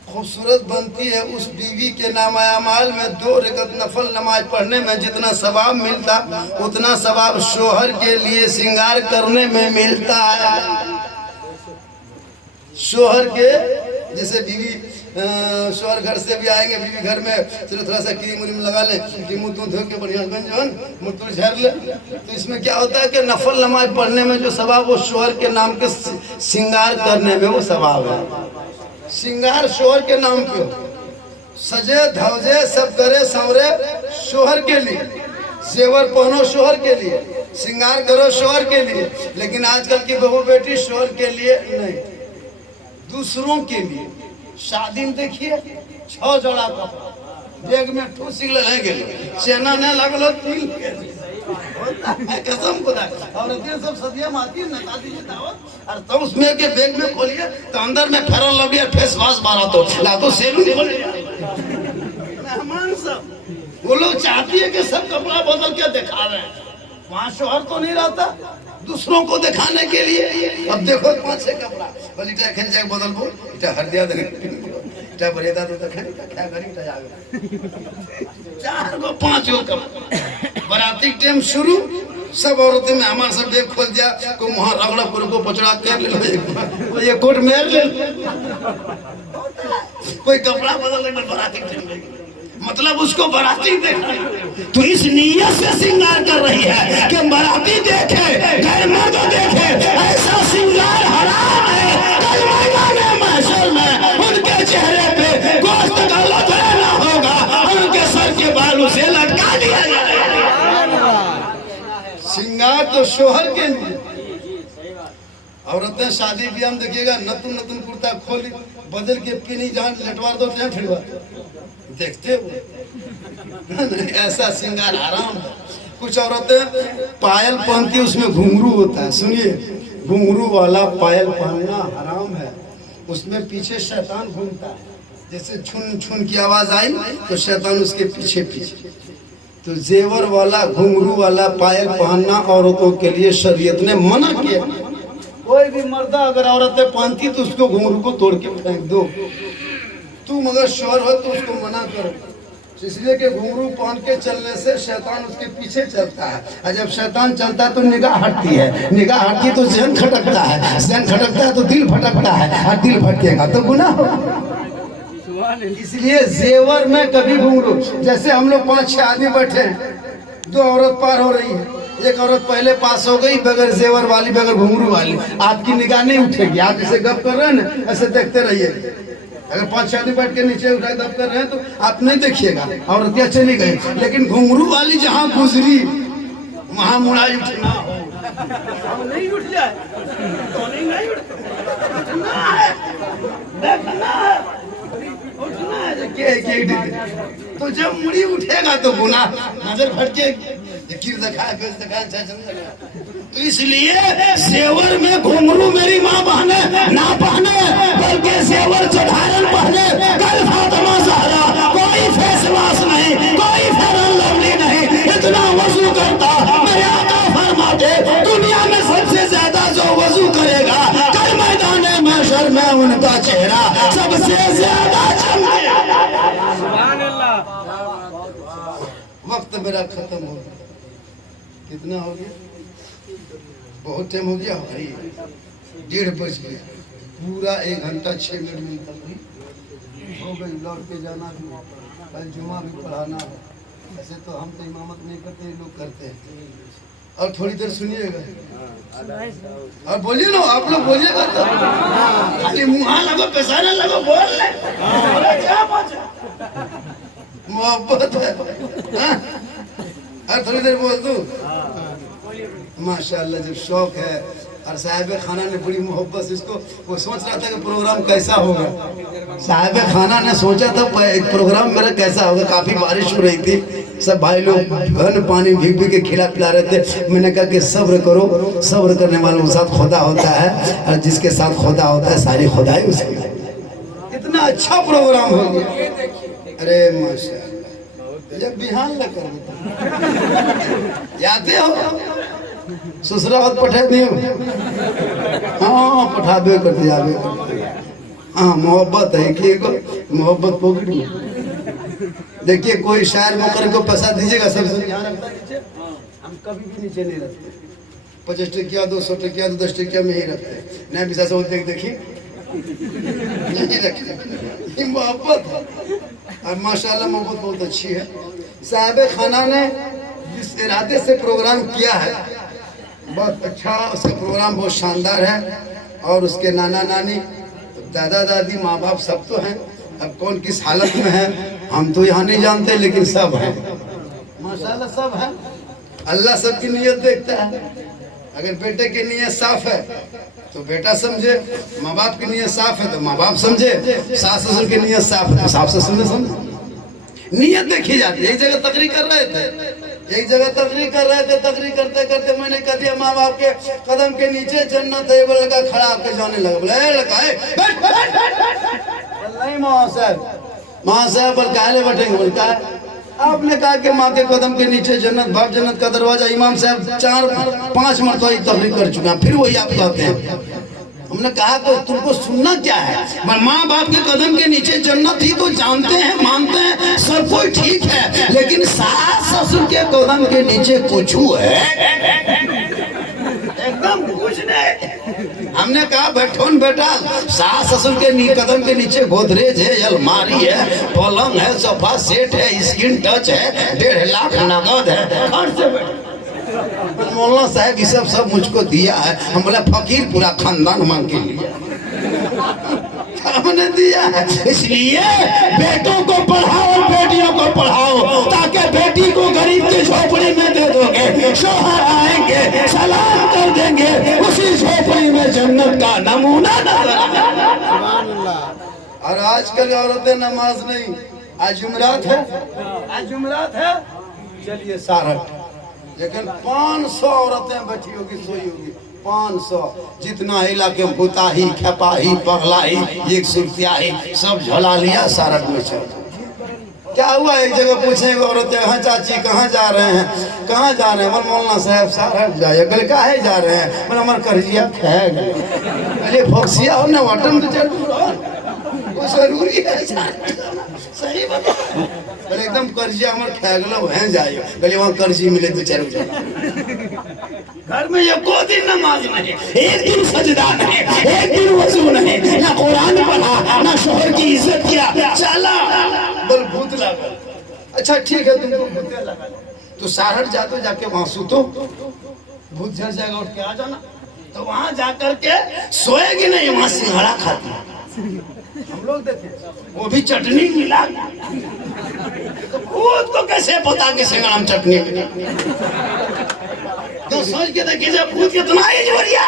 खूबसूरत बनती है, उस बीवी के नामा अमाल में 2 रकअत नफल नमाज पढ़ने में जितना सवाब मिलता उतना सवाब शोहर के लिए श्रृंगार करने में मिलता है। शोहर के जैसे बीवी शोहर घर से भी आएंगे, बीवी घर में चलो थोड़ा सा क्रीम व्रीम लगा ले, मुँह धो के बढ़िया मुँह तो झड़ ले। तो इसमें क्या होता है कि नफल नमाज पढ़ने में जो सवाब वो शोहर के नाम के श्रृंगार करने में वो सवाब है। श्रृंगार शोहर के नाम पे सजे धवजे सब करे संवरे शोहर के लिए, जेवर पहनो शोहर के लिए, श्रृंगार करो शोहर के लिए। लेकिन आजकल की बहू बेटी शोहर के लिए नहीं, दूसरों के लिए। शादी में देखिए 6 जोड़ा कपड़ा बैग में ठूसी लगे, चेना ने लगलो 3 कसम खुदा। और सब सदिया माती नता दीजिए दावत और तो उसमें के बैग में खोलिए तो अंदर में फेरन लवली और फेस वॉश मारा तो ला तो सैलून खोले। मेहमान सब वो लोग चाहती है कि सब कपड़ा बदल के दिखा रहे हैं, वहाँ शोहर तो नहीं रहता दूसरों को दिखाने के लिए। अब देखो 5-6 कपड़ा बोली इटा खेल जाए बदल बोल इटा हरदिया दे इटा बरेदा तो देखे क्या करी इटा जावे 4 गो 5 गो कपड़ा। बराती टाइम शुरू, सब औरतें में हमारे सब बैग खोल दिया, को वहाँ रगड़ा पूरे को पचड़ा कर ले, ये कोट मेर ले, कोई कपड़ा बदल ले बराती टाइम, मतलब उसको बराती देखा। तो इस नियत से श्रृंगार कर रही है कि बराती देखे गैर मर्द देखे, ऐसा श्रृंगार हराम है। कल मैदान महशर में उनके चेहरे पे गोश्त का लथड़ा ना होगा, उनके सर के बाल उसे लटका दिया जाएगा। श्रृंगार तो शोहर के लिए। औरतें शादी ब्याह में देखिएगा नतुन नतुन कुर्ता खोली बदल के पीनी जान लटवार दो फिरवा देखते हो। ऐसा श्रृंगार हराम है। कुछ औरतें पायल पहनती है उसमें घुंघरू होता है, सुनिए घुंघरू वाला पायल पहनना हराम है। उसमें पीछे शैतान घूमता है, जैसे छुन छुन की आवाज आई तो शैतान उसके पीछे पीछे। तो जेवर वाला घुंघरू वाला पायल पहनना औरतों के लिए शरीयत ने मना किया। कोई भी मर्दा अगर औरतें पहनती तो उसको घुंघरू को तोड़ के फेंक दो। तुम अगर शोहर हो तो उसको मना करो। इसलिए कि घुंघरू पहन के चलने से शैतान उसके पीछे चलता है, और जब शैतान चलता है तो निगाह हटती है, निगाह हटती है तो ज़हन खटकता है, ज़हन खटकता है तो दिल भटकता है, और दिल भटकेगा तो गुनाह होगा। इसलिए जेवर में कभी घुंघरू, जैसे हम लोग 5-6 आदमी बैठे हैं, 2 औरत पार हो रही है, एक औरत पहले पास हो गई बगैर जेवर वाली, बगैर घुंघरू वाली, आपकी निगाह नहीं उठेगी। आप जैसे गप कर रहे हैं ना, ऐसे देखते रहिए। अगर 5-6 आदमी बैठ के नीचे उठा गप कर रहे हैं तो आप नहीं देखिएगा, औरतियाँ चली गई, लेकिन घुंघरू वाली जहाँ गुजरी वहाँ मुड़ाई उठना नहीं उठ जाए तो नहीं उठना है, देखना है, उठना है। तो जब मुड़ी उठेगा तो गुनाह, नजर भटके, तो इसलिए जेवर में घुंघरू मेरी माँ बहने ना पहने, बल्कि जेवर चढ़ारन पहने। कल फातिमा ज़हरा कोई फेस वॉश नहीं, कोई फेयर लवली नहीं, इतना वजू करता। मेरे आका फरमाते दुनिया में सबसे ज्यादा जो वजू करेगा कल मैदान महशर में उनका चेहरा सबसे ज्यादा चमकेगा। सुभान अल्लाह। वक्त मेरा खत्म हो गया, कितना हो गया? बहुत टाइम हो गया भाई, 1:30 बज गया, पूरा 1 घंटा 6 मिनट मिलता हो गई। लौट के जाना भी, कल जुमा भी पढ़ाना है। ऐसे तो हम तो इमामत नहीं करते, लोग करते हैं। और थोड़ी देर सुनिएगा और बोलिए ना, आप लोग बोलिएगा तो खाली मुँह लगो, पैसा ना लगो, बोल ले, मोहब्बत है। और थोड़ी देर बोल दूं, माशाल्लाह। जब शौक है, और साहिब खाना ने बड़ी मोहब्बत से इसको, वो सोच रहा था कि प्रोग्राम कैसा होगा। साहिब खाना ने सोचा था प्रोग्राम मेरा कैसा होगा। काफ़ी बारिश हो रही थी, सब भाई लोग घन पानी भीग भीग के खिला पिला रहे थे। मैंने कहा कि सब्र करो, सब्र करने वालों के साथ खुदा होता है, और जिसके साथ खुदा होता है सारी खुदाई उसकी। इतना अच्छा प्रोग्राम हो गया। अरे माशाल्लाह, जब बिहान लगा याद हो ससुराल पठा दियो। हाँ पठा दे कर दिया। हाँ मोहब्बत है कि मोहब्बत पकड़ में। देखिए कोई शायर मुकर को पैसा दीजिएगा, सबसे ध्यान रखता नीचे, हम कभी भी नीचे नहीं रखते। 50 टकिया 200 टकिया 10 टकिया में ही रखते, नया विशा से देखिए नहीं रखते। मोहब्बत और माशाल्लाह मोहब्बत बहुत अच्छी है। साहिब खाना ने जिस इरादे से प्रोग्राम किया है बहुत अच्छा, उसका प्रोग्राम बहुत शानदार है। और उसके नाना नानी, दादा दादी, माँ बाप सब तो हैं। अब कौन किस हालत में है हम तो यहाँ नहीं जानते, लेकिन सब हैं माशाल्लाह, सब हैं। अल्लाह सबकी नीयत देखता है। अगर बेटे की नीयत साफ है तो बेटा समझे, माँ बाप की नीयत साफ है तो माँ बाप समझे, सास ससुर की नीयत साफ है तो सास ससुर ने समझे। नीयत देखी जाती है। एक जगह तकरीर कर रहे थे, तकरीर करते करते मैंने कह दिया माँ बाप के कदम के नीचे जन्नत है। वो लड़का खड़ा होकर जाने लगा, बोले लड़का नहीं माँ साहब पर काहे बैठेंगे, बोलता है आपने कहा कि माँ के कदम के नीचे जन्नत, बाप जन्नत का दरवाजा। इमाम साहब 4-5 मरतबा तकरीर कर चुके हैं, फिर वही आप कहते हैं। हमने कहा तो तुमको सुनना क्या है, माँ बाप के कदम के नीचे जन्नत ही तो जानते हैं, मानते हैं, सब कोई ठीक है, लेकिन सास ससुर के कदम के नीचे कुछ है, एकदम कुछ नहीं। हमने कहा बैठो बेटा, सास ससुर के कदम के नीचे गोदरेज है, अलमारी है, पलंग है, सोफा सेट है, स्क्रीन टच है, 1.5 लाख नगद है, खर्च से बैठो। मौलाना साहब ये सब मुझको दिया है। हम बोला फकीर पूरा खानदान मांग के लिया, हमने दिया है। इसलिए बेटों को पढ़ाओ, बेटियों को पढ़ाओ, ताकि बेटी को गरीब की झोपड़ी में दे दोगे, शोहर आएंगे सलाम कर देंगे, उसी झोपड़ी में जन्नत का नमूना नजर। और आजकल औरतें नमाज नहीं, आज जुमरात है, आज जुमरात है, चलिए सारठ, लेकिन 500 औरतें बैठी होगी, सोई होगी 500। जितना इलाके भूताही, खपाही, पगलाई, 100 रुपया ही सब झोला लिया, सारठ में चल। क्या हुआ? एक जगह पूछेंगे औरतें, हाँ चाची कहाँ जा रहे हैं, कहाँ जा रहे हैं? मौलाना साहब सारठ जाए, कल काहे जा रहे हैं? मैंने हमारे करजिया अरे फोक्सिया हो ना वाटन तो चल, वो जरूरी है, सही बता। बोले एकदम कर्जी हमार खा गलो वहाँ जाइयो, कहले वहाँ कर्जी मिले तो 4 बजे घर में ये को दिन नमाज नहीं, एक दिन सजदा नहीं, एक दिन वजू नहीं, ना कुरान पढ़ा, ना शोहर की इज्जत किया, चला बल भूत लगा। अच्छा ठीक है तुमको भूत लगा, तो सारहट जाते जाके वहाँ सुतो, भूत झड़ जाएगा, उठ के आ जाना। तो वहाँ जाकर के सोएगी नहीं, वहाँ सिंघाड़ा खाती हम लोग देखे, वो भी चटनी मिला। तो भूत को कैसे पता कि सिंघाड़ा में चटनी, तो सोच के देखिए जब भूत कितना ही जोरिया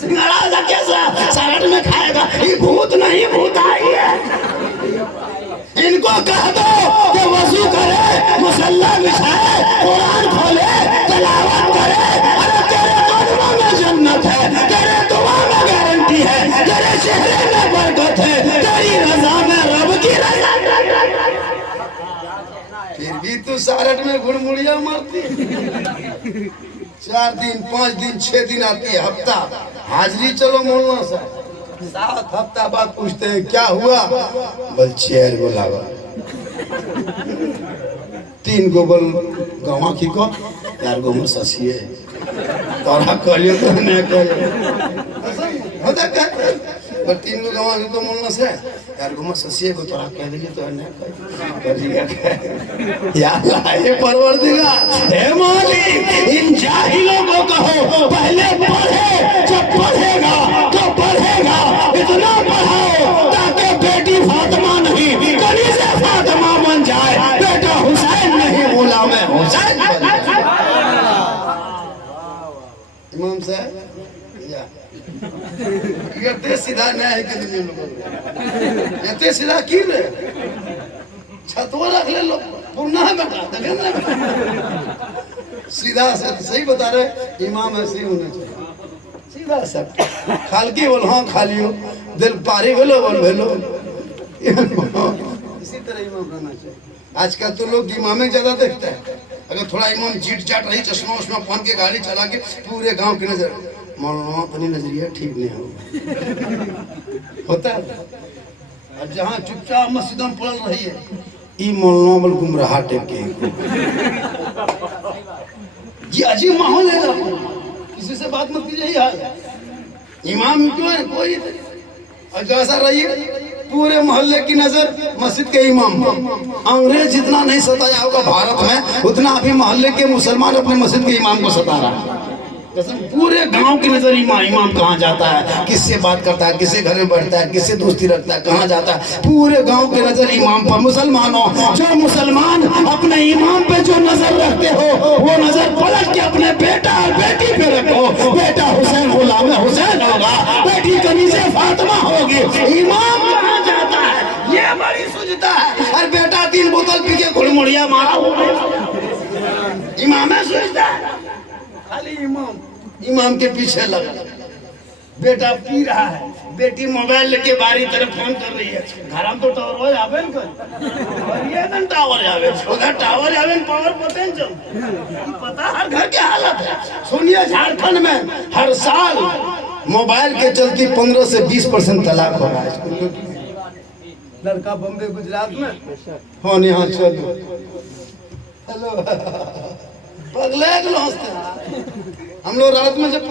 सिंघाड़ा जा कैसा सारहट में खाएगा, ये भूत नहीं भूत आई है। इनको कह दो कि वजू करे, मुसल्ला बिछाए, कुरान खोले, तिलावत करे। अरे तेरे कदमों में जन्नत है, तेरे दुआ में गारंटी है, तेरे चेहरे में बरकत है, तेरी रजा में रब की रजा। फिर भी तू सारहट में घुड़मुड़िया मारती। 4 दिन 5 दिन 6 दिन आती है, हफ्ता हाजिरी चलो मौलाना साहब, 7 हफ्ता बाद पूछते हैं क्या हुआ, बल 4 गो लागा, 3 गो बल गवा की को, 4 गो मुससिए तोरा कहलियो तो नहीं कहलियो होता क्या, बल 3 गो गवा की को मौलाना से 4 गो मुससिए को तोरा कह दिए तो नहीं कहिएगा या अल्लाह ये परवरदिगार हे मालिक, इन जाहिलों को कहो पहले पढ़े, जब पढ़ेगा तो पढ़ेगा, इतना पढ़ाओ ताकि बेटी फातिमा नहीं कनीज़े फातिमा बन जाए, बेटा हुसैन नहीं गुलाम हुसैन बन जाए। इमाम साहब ये सीधा नहीं है कि दुनिया लोगों ये सीधा की रे छतवा रख ले लो पुरना है बेटा, देखें ना सीधा से सही बता रहे, इमाम ऐसे ही होना चाहिए, सीधा सब खालकी बोल हाँ खालियो दिल पारी भेलो बोल भेलो, इसी तरह इमाम रहना चाहिए। आजकल तो लोग इमामे ज्यादा देखते हैं, अगर थोड़ा इमाम जीट जाट रही, चश्मा उश्मा पहन के गाड़ी चला के पूरे गांव की नजर, मौलाना अपनी नजरिया ठीक नहीं होता है। और जहाँ चुपचाप मस्जिद में पढ़ रही है, ई मौलाना बल गुमराह टेक के ये अजीब माहौल है, किसी से बात मत कीजिए, यार इमाम क्यों है कोई, और जैसा रहिए पूरे मोहल्ले की नजर मस्जिद के इमाम पर। अंग्रेज जितना नहीं सताया होगा भारत में, उतना अभी मोहल्ले के मुसलमान अपने मस्जिद के इमाम को सता रहा है। पूरे गांव की नजर इमाम कहाँ जाता है, किससे बात करता है, किससे घर में बैठता है, किससे दोस्ती रखता है, कहाँ जाता है, पूरे गांव की नजर इमाम पर। मुसलमानों, जो मुसलमान अपने इमाम पे जो नजर रखते हो, वो नजर पलट के अपने बेटा और बेटी पे रखो। बेटा हुसैन गुलाम हुसैन होगा, बेटी कनीज़े फातिमा होगी। इमाम कहाँ जाता है ये बड़ी सोचता है, और बेटा 3 बोतल पी के घुड़मुड़िया मारा होगा, इमाम सोचता है खाली इमाम के पीछे लगा। बेटा पी रहा है, बेटी मोबाइल लेके बारी तरफ फोन कर रही है, घर में तो टावर आवे न कर, और ये न टावर आवे, उधर टावर आवे न पावर पोटेंशियल, पता हर घर के हालत है। सुनिए झारखंड में हर साल मोबाइल के चलते 15 से 20% तलाक हो रहा है। लड़का बम्बे गुजरात में हो, यहाँ चलो हेलो पगले हम लोग रात में जब